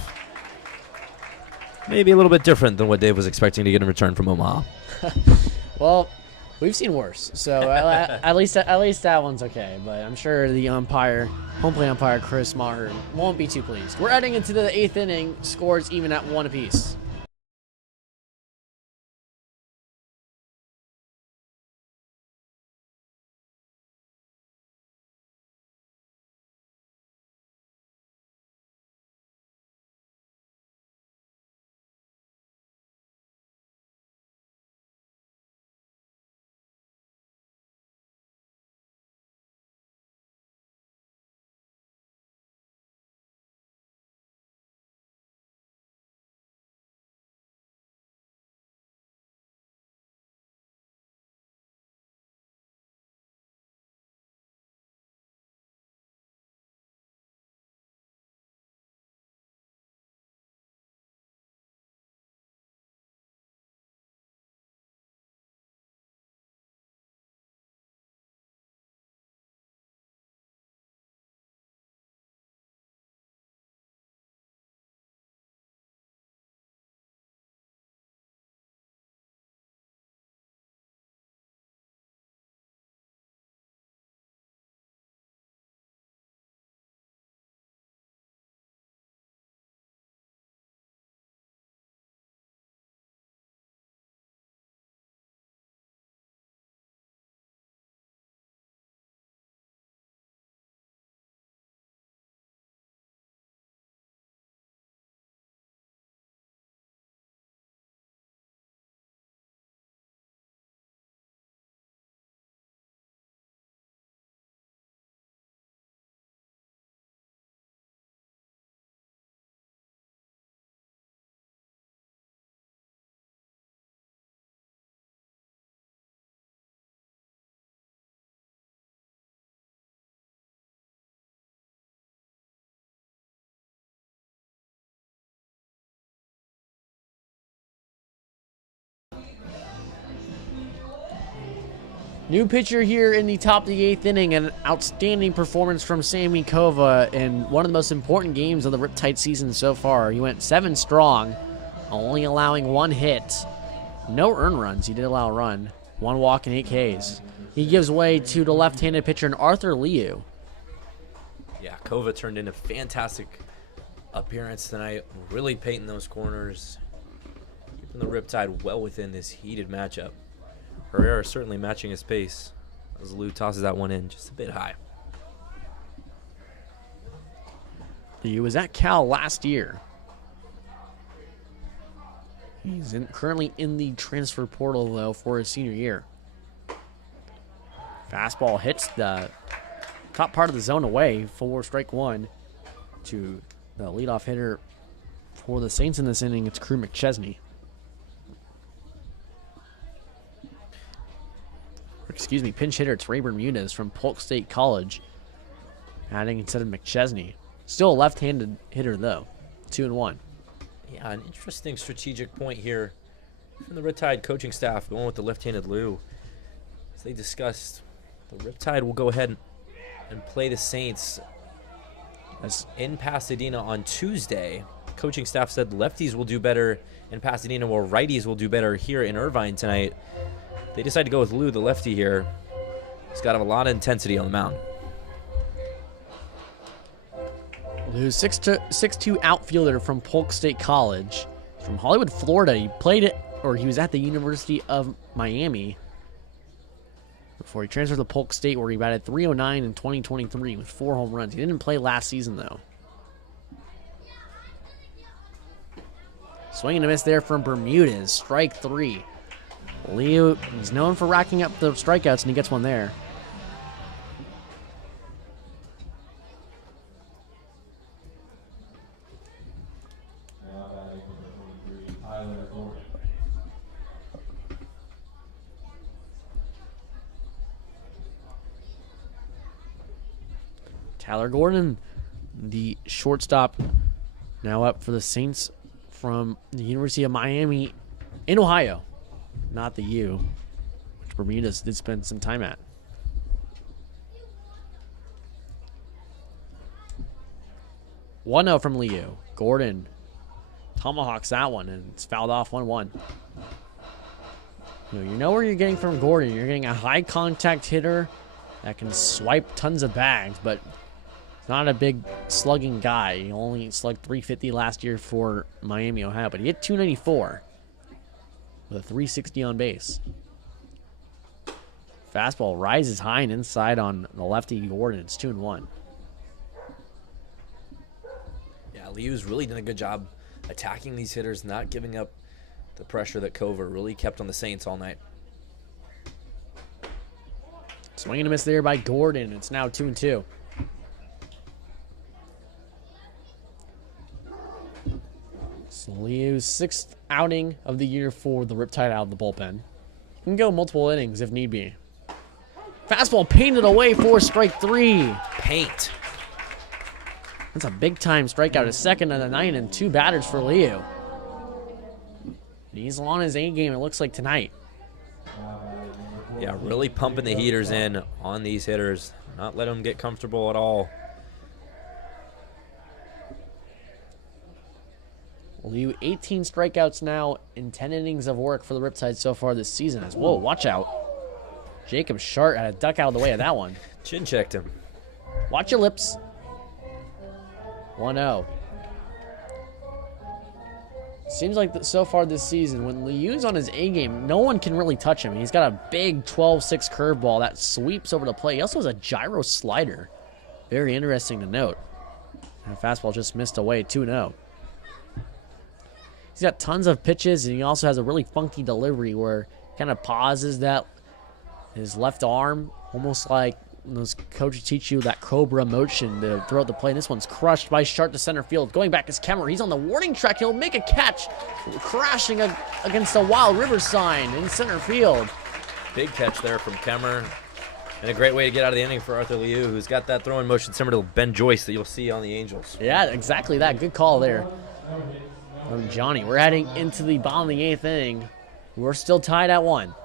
Maybe a little bit different than what Dave was expecting to get in return from Omaha. Well, we've seen worse, so at least that one's okay. But I'm sure the umpire, home plate umpire Chris Maher, won't be too pleased. We're heading into the 8th inning. Scores even at 1 apiece. New pitcher here in the top of the 8th inning. An outstanding performance from Sammy Kova in one of the most important games of the Riptide season so far. He went 7 strong, only allowing 1 hit. No earned runs. He did allow a run. 1 walk and 8 Ks. He gives way to the left-handed pitcher, Arthur Liu. Yeah, Kova turned in a fantastic appearance tonight. Really painting those corners. Keeping the Riptide well within this heated matchup. Herrera certainly matching his pace as Liu tosses that one in just a bit high. He was at Cal last year. He's currently in the transfer portal, though, for his senior year. Fastball hits the top part of the zone away for strike one to the leadoff hitter for the Saints in this inning. It's Crew McChesney. Excuse me, pinch hitter. It's Ray Bermudez from Polk State College. Adding instead of McChesney. Still a left-handed hitter, though. 2-1. Yeah, an interesting strategic point here from the Riptide coaching staff going with the left-handed Lou. As they discussed, the Riptide will go ahead and play the Saints in Pasadena on Tuesday. Coaching staff said lefties will do better in Pasadena while righties will do better here in Irvine tonight. They decided to go with Lou, the lefty here. He's got a lot of intensity on the mound. Lou's 6'2" outfielder from Polk State College. He's from Hollywood, Florida. He was at the University of Miami before he transferred to Polk State, where he batted .309 in 2023 with 4 home runs. He didn't play last season, though. Swing and a miss there from Bermudez. Strike 3. Leo, he's known for racking up the strikeouts, and he gets one there. Now batting number 23, Tyler Gordon. Tyler Gordon, the shortstop, now up for the Saints from the University of Miami in Ohio. Not the U, which Bermudez did spend some time at. One-0 from Leo. Gordon tomahawks that one, and it's fouled off 1-1. You know where you're getting from Gordon. You're getting a high-contact hitter that can swipe tons of bags, but not a big slugging guy. He only slugged .350 last year for Miami, Ohio, but he hit .294 with a .360 on base. Fastball rises high and inside on the lefty Gordon. It's 2-1. Yeah, Liu's really done a good job attacking these hitters, not giving up the pressure that Cover really kept on the Saints all night. Swing and a miss there by Gordon. It's now 2-2. So Liu's 6th outing of the year for the Riptide out of the bullpen. Can go multiple innings if need be. Fastball painted away for strike 3. Paint. That's a big-time strikeout. A second of the night and 2 batters for Liu. He's on his A game, it looks like, tonight. Yeah, really pumping the heaters in on these hitters. Not let them get comfortable at all. Liu, 18 strikeouts now in 10 innings of work for the Riptide so far this season. Whoa, watch out. Jacob Shart had a duck out of the way of that one. Chin checked him. Watch your lips. 1-0. Seems like so far this season, when Liu's on his A game, no one can really touch him. He's got a big 12-6 curveball that sweeps over the plate. He also has a gyro slider. Very interesting to note. And fastball just missed away, 2-0. He's got tons of pitches, and he also has a really funky delivery where he kind of pauses his left arm, almost like those coaches teach you that cobra motion to throw out the play. And this one's crushed by Shart to center field. Going back is Kemmer. He's on the warning track. He'll make a catch, crashing against the Wild River sign in center field. Big catch there from Kemmer. And a great way to get out of the inning for Arthur Liu, who's got that throwing motion similar to Ben Joyce that you'll see on the Angels. Yeah, exactly that. Good call there from Johnny. We're heading into the bottom of the 8th inning. We're still tied at 1.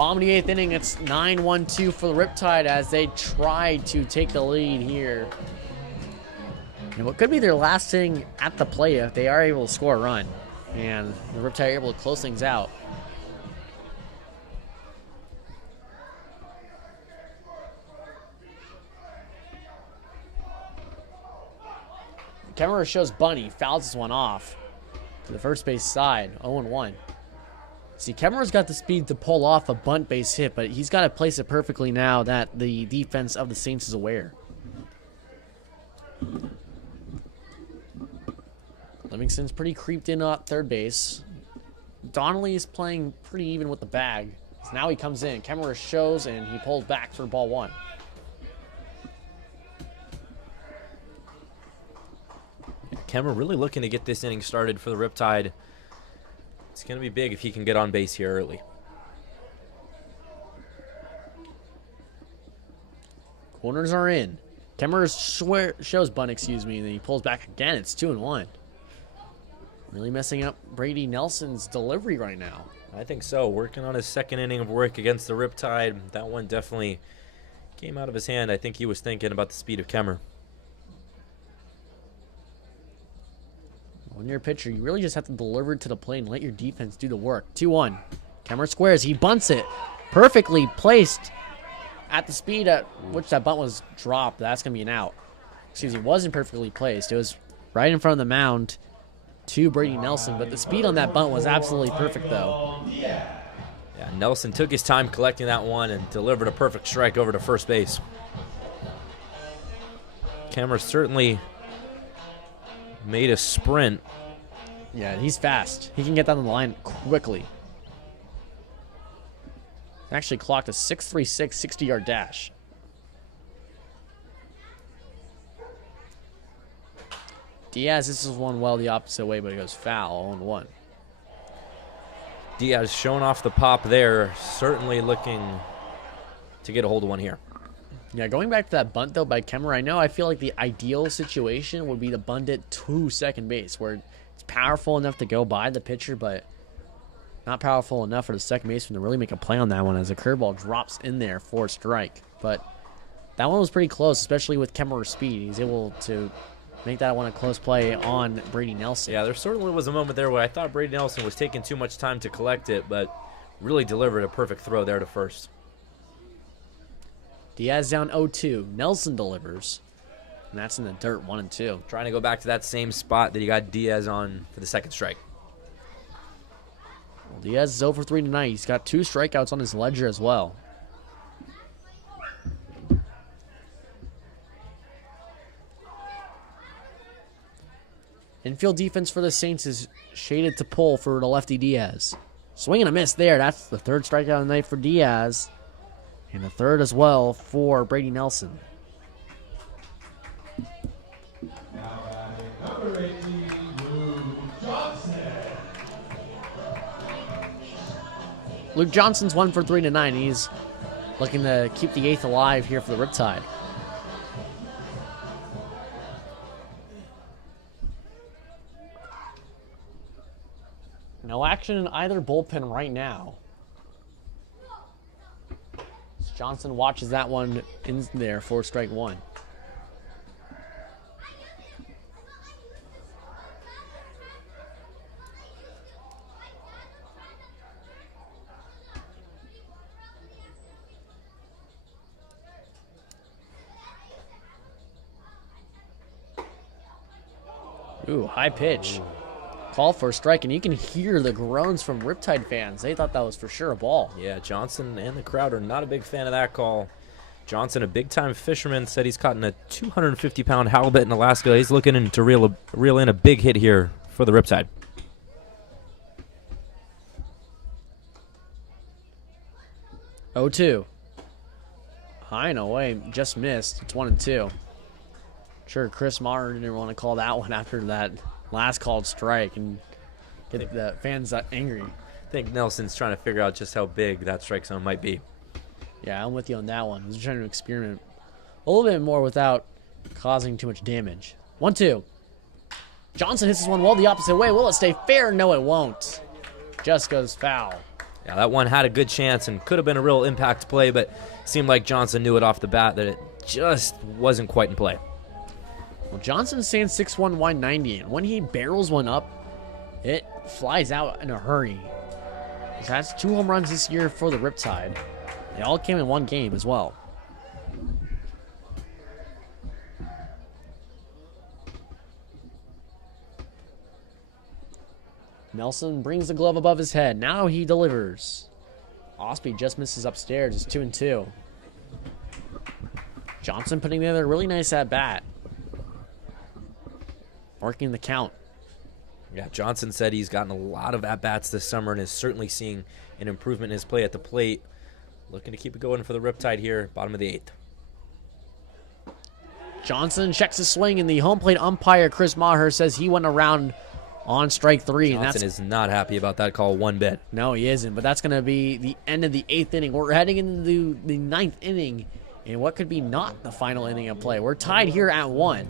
Bottom of the 8th inning, it's 9-1-2 for the Riptide as they try to take the lead here. And what could be their last inning at the plate if they are able to score a run. And the Riptide are able to close things out. Camera shows Bunny, fouls this one off to the first base side, 0-1. See, Kemmer's got the speed to pull off a bunt base hit, but he's got to place it perfectly now that the defense of the Saints is aware. Livingston's pretty creeped in at third base. Donnelly is playing pretty even with the bag. So now he comes in. Kemmer shows, and he pulls back for ball 1. Kemmer really looking to get this inning started for the Riptide. It's going to be big if he can get on base here early. Corners are in. Kemmer shows bunt, and then he pulls back again. It's 2-1. Really messing up Brady Nelson's delivery right now. I think so. Working on his second inning of work against the Riptide. That one definitely came out of his hand. I think he was thinking about the speed of Kemmer. When you're a pitcher, you really just have to deliver it to the plate and let your defense do the work. 2-1. Kemmer squares. He bunts it. Perfectly placed at the speed at which that bunt was dropped. That's going to be an out. Excuse me, it wasn't perfectly placed. It was right in front of the mound to Brady Nelson, but the speed on that bunt was absolutely perfect, though. Yeah, Nelson took his time collecting that one and delivered a perfect strike over to first base. Kemmer certainly made a sprint. Yeah, he's fast. He can get down the line quickly. Actually clocked a 6.36 60-yard dash. Diaz, this is one well the opposite way, but it goes foul, 0-1. Diaz showing off the pop there, certainly looking to get a hold of one here. Yeah, going back to that bunt, though, by Kemmer, I feel like the ideal situation would be to bunt it to second base, where it's powerful enough to go by the pitcher, but not powerful enough for the second baseman to really make a play on that one as a curveball drops in there for a strike. But that one was pretty close, especially with Kemmer's speed. He's able to make that one a close play on Brady Nelson. Yeah, there certainly was a moment there where I thought Brady Nelson was taking too much time to collect it, but really delivered a perfect throw there to first. Diaz down 0-2. Nelson delivers. And that's in the dirt, 1-2. Trying to go back to that same spot that he got Diaz on for the second strike. Well, Diaz is 0 for 3 tonight. He's got 2 strikeouts on his ledger as well. Infield defense for the Saints is shaded to pull for the lefty Diaz. Swing and a miss there. That's the 3rd strikeout of the night for Diaz. And the 3rd as well for Brady Nelson. Now batting number 18, Luke Johnson. Luke Johnson's 1 for 3 tonight. He's looking to keep the 8th alive here for the Riptide. No action in either bullpen right now. Johnson watches that one in there for strike 1. Ooh, high pitch. Call for a strike, and you can hear the groans from Riptide fans. They thought that was for sure a ball. Yeah, Johnson and the crowd are not a big fan of that call. Johnson, a big-time fisherman, said he's caught in a 250-pound halibut in Alaska. He's looking to reel in a big hit here for the Riptide. Oh, 2. High and away, just missed. It's 1-2. Sure, Chris Maher didn't want to call that one after that last called strike and get the fans angry. I think Nelson's trying to figure out just how big that strike zone might be. Yeah, I'm with you on that one. He's trying to experiment a little bit more without causing too much damage. 1-2. Johnson hits this one well the opposite way. Will it stay fair? No, it won't. Just goes foul. Yeah, that one had a good chance and could have been a real impact play, but seemed like Johnson knew it off the bat that it just wasn't quite in play. Well, Johnson's saying 6'1", 190, and when he barrels one up, it flies out in a hurry. He's had 2 home runs this year for the Riptide. They all came in one game as well. Nelson brings the glove above his head. Now he delivers. Osby just misses upstairs. It's 2-2. Johnson putting together a really nice at-bat. Working the count. Yeah, Johnson said he's gotten a lot of at-bats this summer and is certainly seeing an improvement in his play at the plate. Looking to keep it going for the Riptide here, bottom of the 8th. Johnson checks his swing, and the home plate umpire, Chris Maher, says he went around on strike 3. Johnson is not happy about that call one bit. No, he isn't, but that's going to be the end of the 8th inning. We're heading into the 9th inning, and what could be not the final inning of play. We're tied here at 1.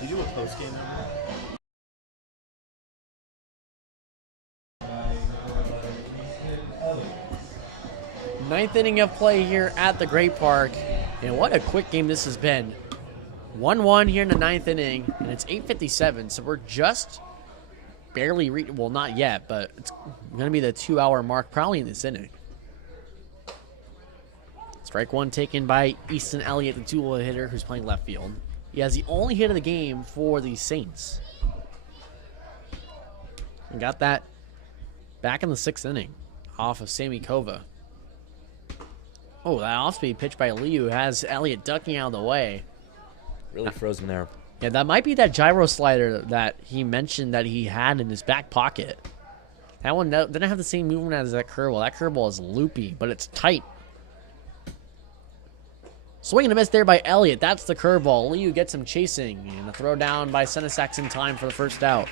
Did you do a post game? Ninth inning of play here at the Great Park. And what a quick game this has been. 1-1 here in the 9th inning, and it's 8:57, so we're just barely well, not yet, but it's going to be the 2-hour mark probably in this inning. Strike 1 taken by Easton Elliott, the dual hitter who's playing left field. He has the only hit of the game for the Saints. And got that back in the 6th inning off of Sammy Kova. Oh, that off-speed pitch by Liu has Elliott ducking out of the way. Really froze him there. Yeah, that might be that gyro slider that he mentioned that he had in his back pocket. That one didn't have the same movement as that curveball. That curveball is loopy, but it's tight. Swing and a miss there by Elliott. That's the curveball. Liu gets him chasing, and the throw down by Senesax in time for the first out.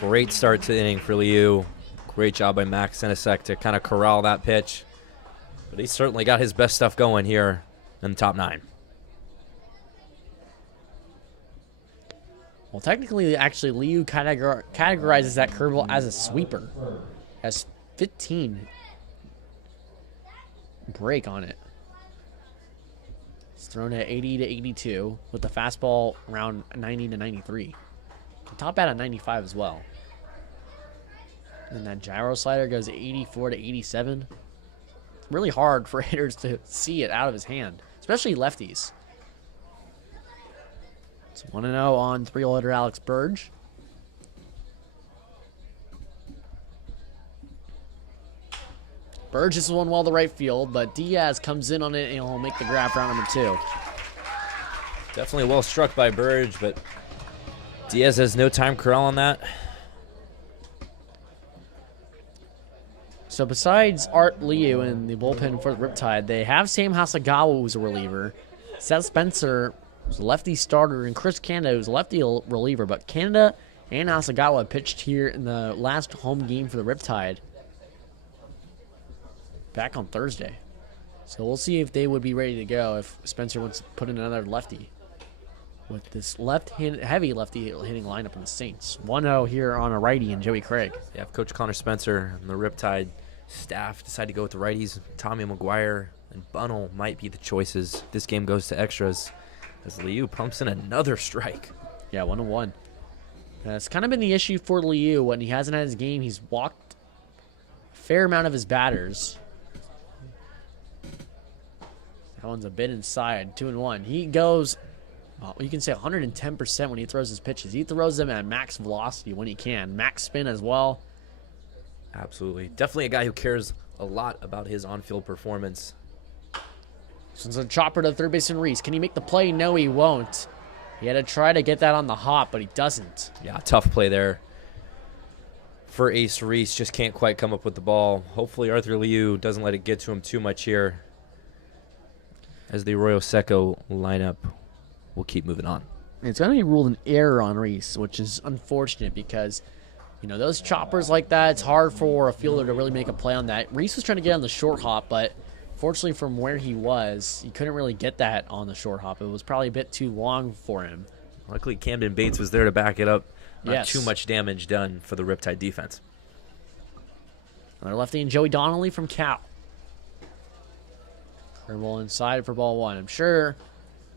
Great start to the inning for Liu. Great job by Max Senesek to kind of corral that pitch. But he's certainly got his best stuff going here in the top 9. Well, technically, actually, Liu categorizes that curveball as a sweeper. Has 15 break on it. It's thrown at 80 to 82 with the fastball around 90 to 93. Top bat at 95 as well. And that gyro slider goes 84 to 87. It's really hard for hitters to see it out of his hand, especially lefties. It's 1-0 on 3-hole hitter Alex Burge. Burge is one well to right field, but Diaz comes in on it and he'll make the grab for round number 2. Definitely well struck by Burge, but Diaz has no time corral on that. So besides Art Liu in the bullpen for the Riptide, they have Sam Hasagawa, who's a reliever. Seth Spencer, who's a lefty starter, and Chris Canada, who's a lefty reliever. But Canada and Hasagawa pitched here in the last home game for the Riptide back on Thursday. So we'll see if they would be ready to go if Spencer wants to put in another lefty with this heavy lefty hitting lineup in the Saints. 1-0 here on a righty and Joey Craig. Yeah, if Coach Connor Spencer and the Riptide staff decide to go with the righties, Tommy McGuire and Bunnell might be the choices. This game goes to extras as Liu pumps in another strike. Yeah, 1-1. It's kind of been the issue for Liu. When he hasn't had his game, he's walked a fair amount of his batters. That one's a bit inside. 2-1. He goes, you can say 110% when he throws his pitches. He throws them at max velocity when he can. Max spin as well. Absolutely. Definitely a guy who cares a lot about his on-field performance. So it's a chopper to third baseman Reese. Can he make the play? No, he won't. He had to try to get that on the hop, but he doesn't. Yeah, tough play there for Ace Reese. Just can't quite come up with the ball. Hopefully Arthur Liu doesn't let it get to him too much here as the Arroyo Seco lineup will keep moving on. It's going to be ruled an error on Reese, which is unfortunate because, you know, those choppers like that, it's hard for a fielder to really make a play on that. Reese was trying to get on the short hop, but fortunately from where he was, he couldn't really get that on the short hop. It was probably a bit too long for him. Luckily, Camden Bates was there to back it up. Not Yes. too much damage done for the Riptide defense. Another lefty and Joey Donnelly from Cal. Curveball inside for ball one. I'm sure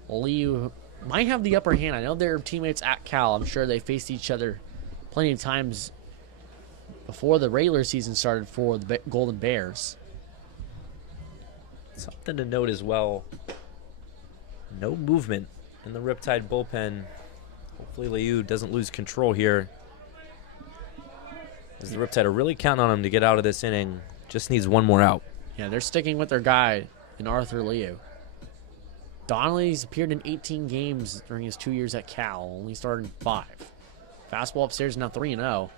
Liu might have the upper hand. I know they're teammates at Cal. I'm sure they faced each other plenty of times before the regular season started for the Golden Bears. Something to note as well, no movement in the Riptide bullpen. Hopefully Liu doesn't lose control here, as the Riptide are really counting on him to get out of this inning. Just needs one more out. Yeah, they're sticking with their guy in Arthur Liu. Donnelly's appeared in 18 games during his 2 years at Cal, only started in 5. Fastball upstairs now 3-0.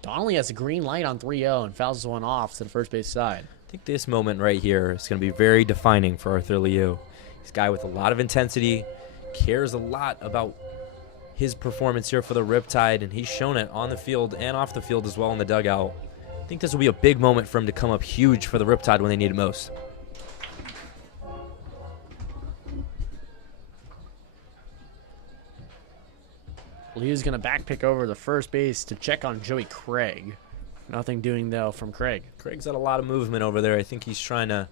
Donnelly has a green light on 3-0 and fouls one off to the first base side. I think this moment right here is going to be very defining for Arthur Liu. He's a guy with a lot of intensity, cares a lot about his performance here for the Riptide, and he's shown it on the field and off the field as well in the dugout. I think this will be a big moment for him to come up huge for the Riptide when they need it most. Liu's going to back pick over the first base to check on Joey Craig. Nothing doing, though, from Craig. Craig's got a lot of movement over there. I think he's trying to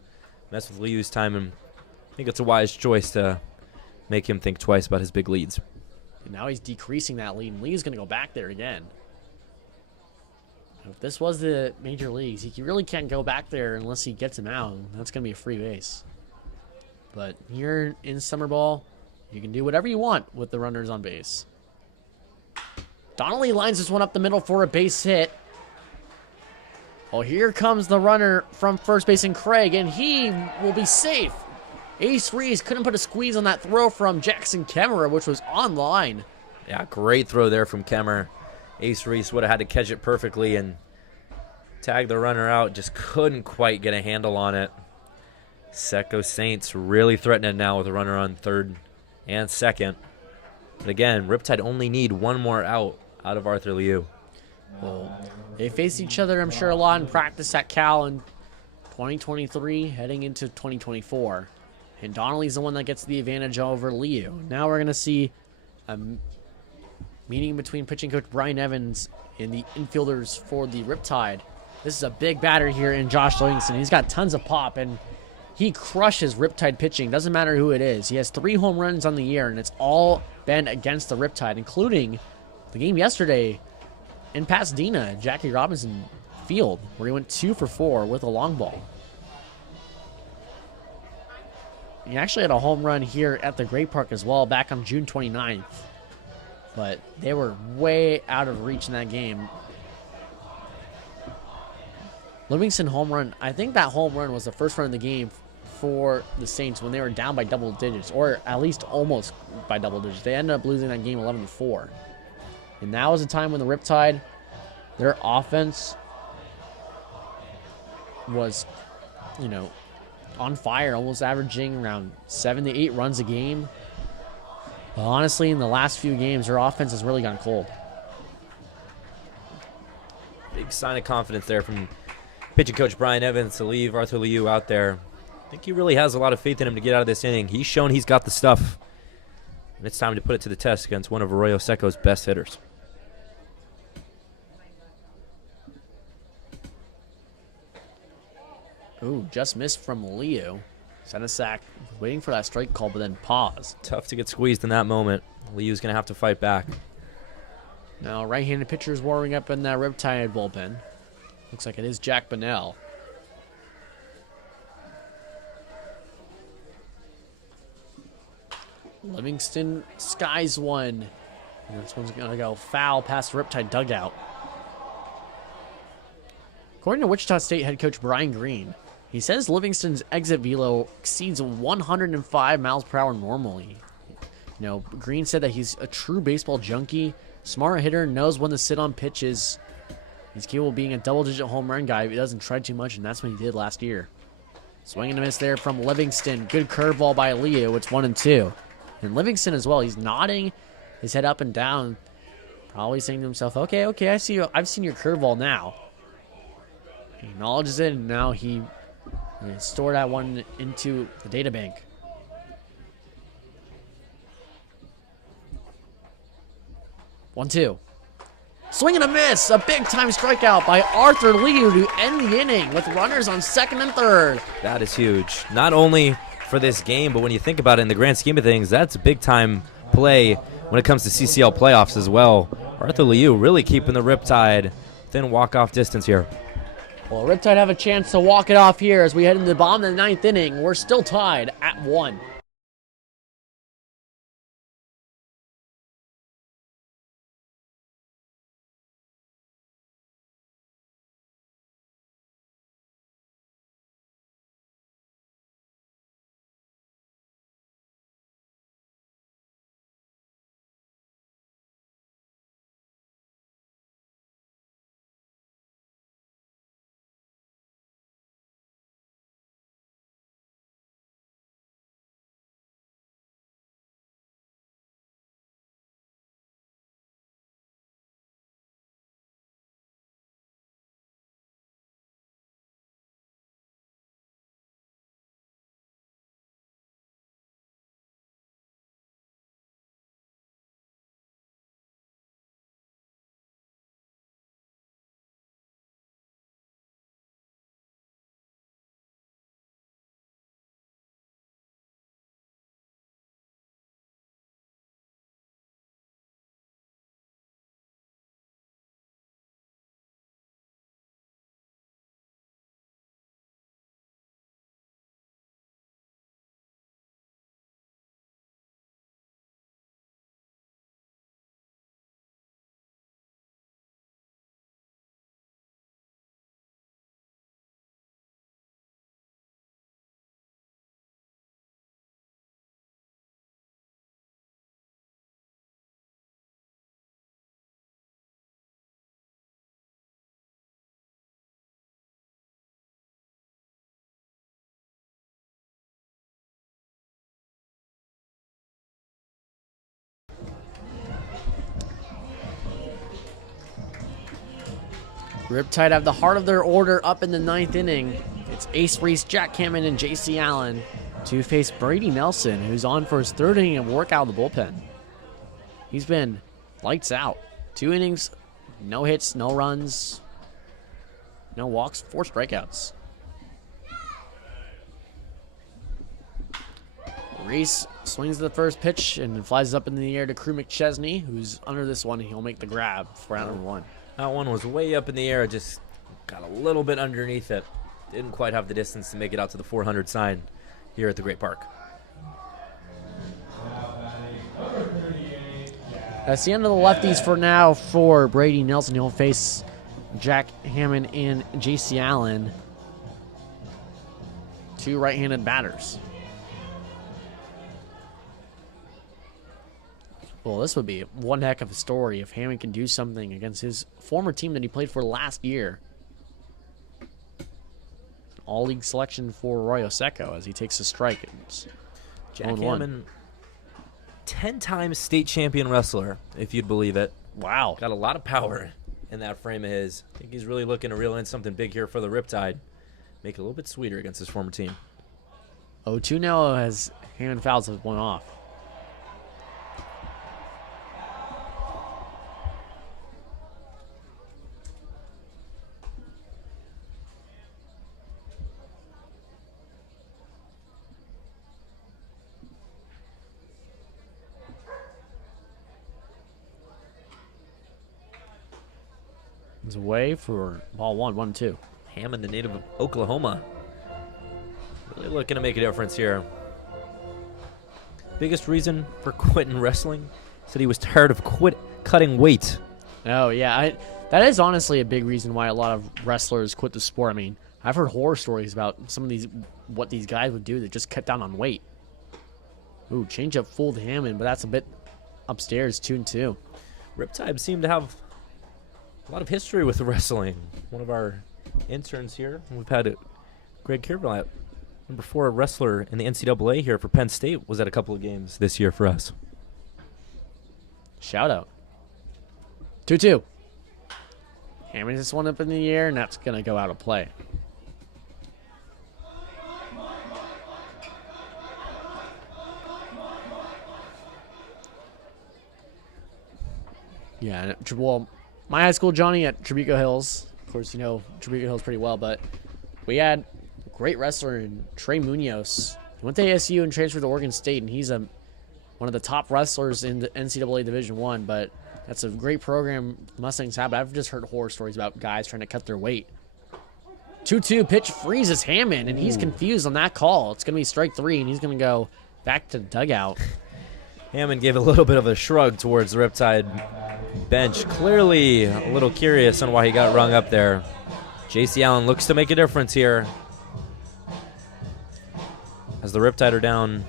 mess with Liu's time, and I think it's a wise choice to make him think twice about his big leads. And now he's decreasing that lead, and Liu's going to go back there again. If this was the major leagues, he really can't go back there unless he gets him out. That's going to be a free base. But here in summer ball, you can do whatever you want with the runners on base. Donnelly lines this one up the middle for a base hit. Oh, here comes the runner from first base in Craig, and he will be safe. Ace Reese couldn't put a squeeze on that throw from Jackson Kemmerer, which was on line. Yeah, great throw there from Kemmer. Ace Reese would have had to catch it perfectly and tag the runner out. Just couldn't quite get a handle on it. Seco Saints really threatening now with a runner on third and second. But again, Riptide only need one more out of Arthur Liu. Well, they faced each other, I'm sure, a lot in practice at Cal in 2023, heading into 2024. And Donnelly's the one that gets the advantage over Liu. Now we're going to see a meeting between pitching coach Brian Evans and the infielders for the Riptide. This is a big batter here in Josh Livingston. He's got tons of pop, and he crushes Riptide pitching. Doesn't matter who it is. He has 3 home runs on the year, and it's all been against the Riptide, including the game yesterday in Pasadena, Jackie Robinson Field, where he went 2 for 4 with a long ball. He actually had a home run here at the Great Park as well back on June 29th but they were way out of reach in that game. Livingston home run, I think that home run was the first run of the game for the Saints when they were down by double digits, or at least almost by double digits. They ended up losing that game 11-4. And that was a time when the Riptide, their offense was, you know, on fire, almost averaging around 7 to 8 runs a game. But honestly, in the last few games, their offense has really gone cold. Big sign of confidence there from pitching coach Brian Evans to leave Arthur Liu out there. I think he really has a lot of faith in him to get out of this inning. He's shown he's got the stuff. And it's time to put it to the test against one of Arroyo Seco's best hitters. Ooh, just missed from Leo. Sent a sack, waiting for that strike call, but then pause. Tough to get squeezed in that moment. Liu's going to have to fight back. Now, right-handed pitcher's warming up in that Riptide bullpen. Looks like it is Jack Bonnell. Livingston skies one. And this one's going to go foul past the Riptide dugout. According to Wichita State head coach Brian Green, he says Livingston's exit velo exceeds 105 miles per hour normally. You know, Green said that he's a true baseball junkie, smart hitter, knows when to sit on pitches. He's capable of being a double-digit home run guy if he doesn't try too much, and that's what he did last year. Swing and a miss there from Livingston. Good curveball by Leo. It's 1-2. And Livingston as well. He's nodding his head up and down, probably saying to himself, okay, I see you. I've seen your curveball now. He acknowledges it, and now he stored that one into the data bank. One-two. Swing and a miss. A big-time strikeout by Arthur Liu to end the inning with runners on second and third. That is huge. Not only for this game, but when you think about it in the grand scheme of things, that's a big-time play when it comes to CCL playoffs as well. Arthur Liu really keeping the Riptide within walk-off distance here. Well, Riptide have a chance to walk it off here as we head into the bottom of the ninth inning. We're still tied at 1. Riptide have the heart of their order up in the ninth inning. It's Ace Reese, Jack Cameron, and J.C. Allen to face Brady Nelson, who's on for his third inning of work out of the bullpen. He's been lights out. 2 innings, no hits, no runs, no walks, 4 strikeouts. Reese swings the first pitch and flies up in the air to Crew McChesney, who's under this one. He'll make the grab for out number 1. That one was way up in the air, just got a little bit underneath it. Didn't quite have the distance to make it out to the 400 sign here at the Great Park. That's the end of the lefties for now for Brady Nelson. He'll face Jack Hammond and J.C. Allen, two right-handed batters. Well, this would be one heck of a story if Hammond can do something against his former team that he played for last year. All-league selection for Arroyo Seco as he takes a strike. It's Jack 0-1. Hammond, 10-time state champion wrestler, if you'd believe it. Wow. Got a lot of power in that frame of his. I think he's really looking to reel in something big here for the Riptide. Make it a little bit sweeter against his former team. 0-2 now as Hammond fouls have one off. Is away for ball 1-1-2. Hammond, the native of Oklahoma. Really looking to make a difference here. Biggest reason for quitting wrestling? Said he was tired of cutting weight. Oh, yeah. That is honestly a big reason why a lot of wrestlers quit the sport. I mean, I've heard horror stories about some of what these guys would do that just cut down on weight. Ooh, change up fooled Hammond, but that's a bit upstairs, 2-2. Riptide seem to have a lot of history with wrestling. One of our interns here, we've had Greg Kirby, number 4 wrestler in the NCAA here for Penn State, was at a couple of games this year for us. Shout out. 2-2. Hammond this one up in the air, and that's going to go out of play. Yeah, well, my high school, Johnny, at Tribuco Hills. Of course, you know Tribuco Hills pretty well, but we had a great wrestler in Trey Munoz. He went to ASU and transferred to Oregon State, and he's one of the top wrestlers in the NCAA Division I, but that's a great program Mustangs have. I've just heard horror stories about guys trying to cut their weight. 2-2, pitch freezes Hammond, and he's confused on that call. It's going to be strike 3, and he's going to go back to the dugout. Hammond gave a little bit of a shrug towards the Riptide bench. Clearly a little curious on why he got rung up there. J.C. Allen looks to make a difference here as the Riptide are down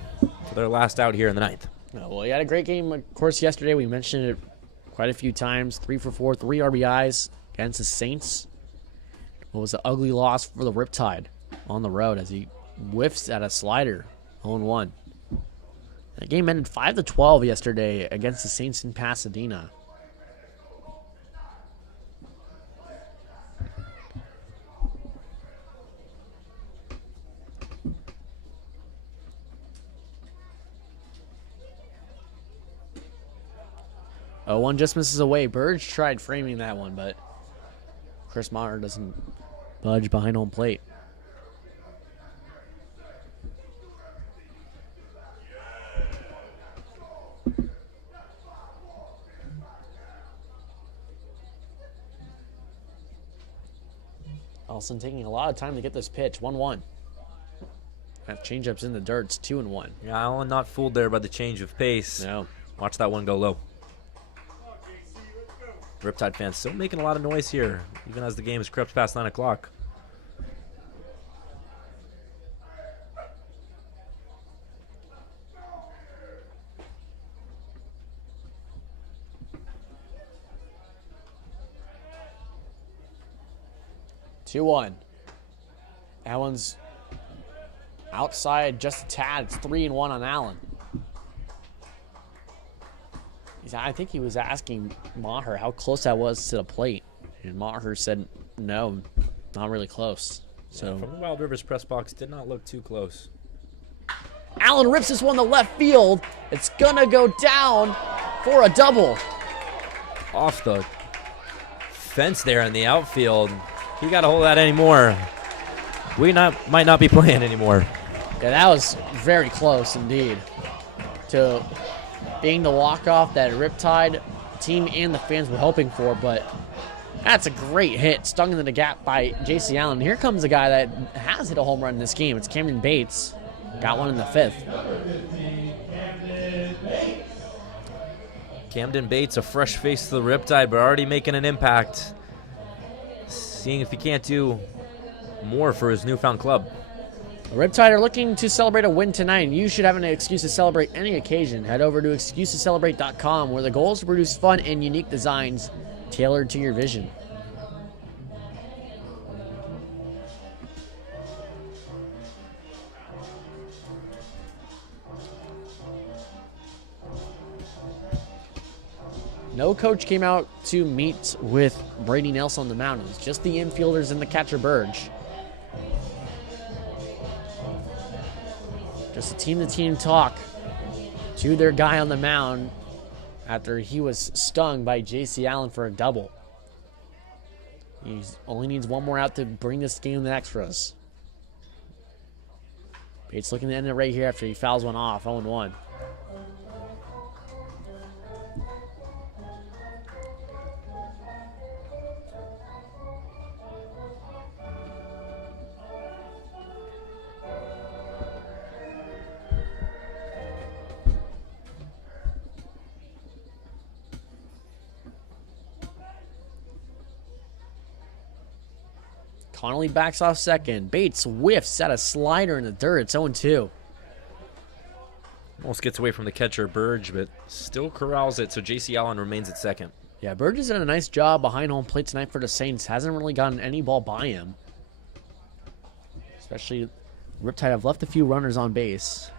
for their last out here in the 9th. Oh, well, he had a great game, of course, yesterday. We mentioned it quite a few times. 3 for 4, 3 RBIs against the Saints. It was an ugly loss for the Riptide on the road as he whiffs at a slider, 0-1. That game ended 5-12 yesterday against the Saints in Pasadena. One just misses away. Burge tried framing that one, but Chris Maher doesn't budge behind home plate. Allison taking a lot of time to get this pitch. 1-1. That changeup's in the dirt. It's 2-1. Yeah, Allen not fooled there by the change of pace. No. Watch that one go low. Riptide fans still making a lot of noise here, even as the game has crept past 9 o'clock. Allen's outside just a tad. It's 3-1 on Allen. I think he was asking Maher how close that was to the plate, and Maher said, no, not really close. So From the Wild Rivers press box, did not look too close. Allen rips this one to left field. It's going to go down for a double. Off the fence there in the outfield. He got a hold of that anymore. Might not be playing anymore. Yeah, that was very close indeed to being the walk-off that Riptide team and the fans were hoping for, but that's a great hit, stung into the gap by J.C. Allen. Here comes a guy that has hit a home run in this game. It's Camden Bates. Got one in the 5th. Camden Bates, a fresh face to the Riptide, but already making an impact. Seeing if he can't do more for his newfound club. The Riptide are looking to celebrate a win tonight, and you should have an excuse to celebrate any occasion. Head over to excusecelebrate.com, where the goal is to produce fun and unique designs tailored to your vision. No coach came out to meet with Brady Nelson on the mound. It was just the infielders and the catcher Burge. Just a team-to-team talk to their guy on the mound after he was stung by J.C. Allen for a double. He only needs one more out to bring this game to the extras. Bates looking to end it right here after he fouls one off, 0-1. Connolly backs off second. Bates whiffs at a slider in the dirt. It's 0-2. Almost gets away from the catcher, Burge, but still corrals it, so J.C. Allen remains at second. Yeah, Burge has done a nice job behind home plate tonight for the Saints. Hasn't really gotten any ball by him. Especially, Riptide have left a few runners on base.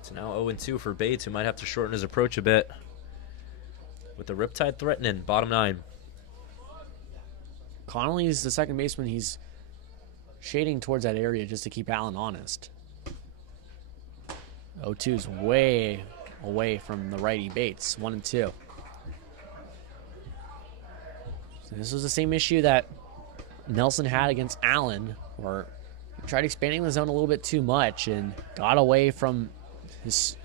It's now 0-2 for Bates, who might have to shorten his approach a bit. With the Riptide threatening, bottom 9. Connolly's the second baseman. He's shading towards that area just to keep Allen honest. 0-2's way away from the righty Bates. 1-2. So this was the same issue that Nelson had against Allen, where he tried expanding the zone a little bit too much and got away from his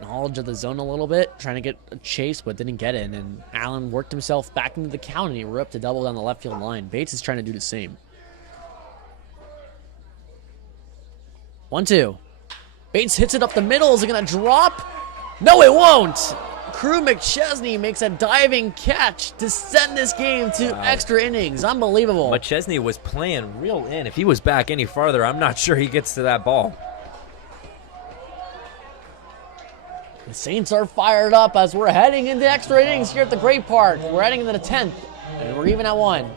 knowledge of the zone a little bit, trying to get a chase, but didn't get in. And Allen worked himself back into the count, and he were up to double down the left field line. Bates is trying to do the same. 1-2. Bates hits it up the middle. Is it going to drop? No, it won't. Crew McChesney makes a diving catch to send this game to extra innings. Unbelievable. McChesney was playing real in. If he was back any farther, I'm not sure he gets to that ball. The Saints are fired up as we're heading into extra innings here at the Great Park. We're heading into the 10th, and we're even at 1.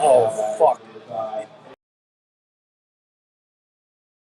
Oh, fuck.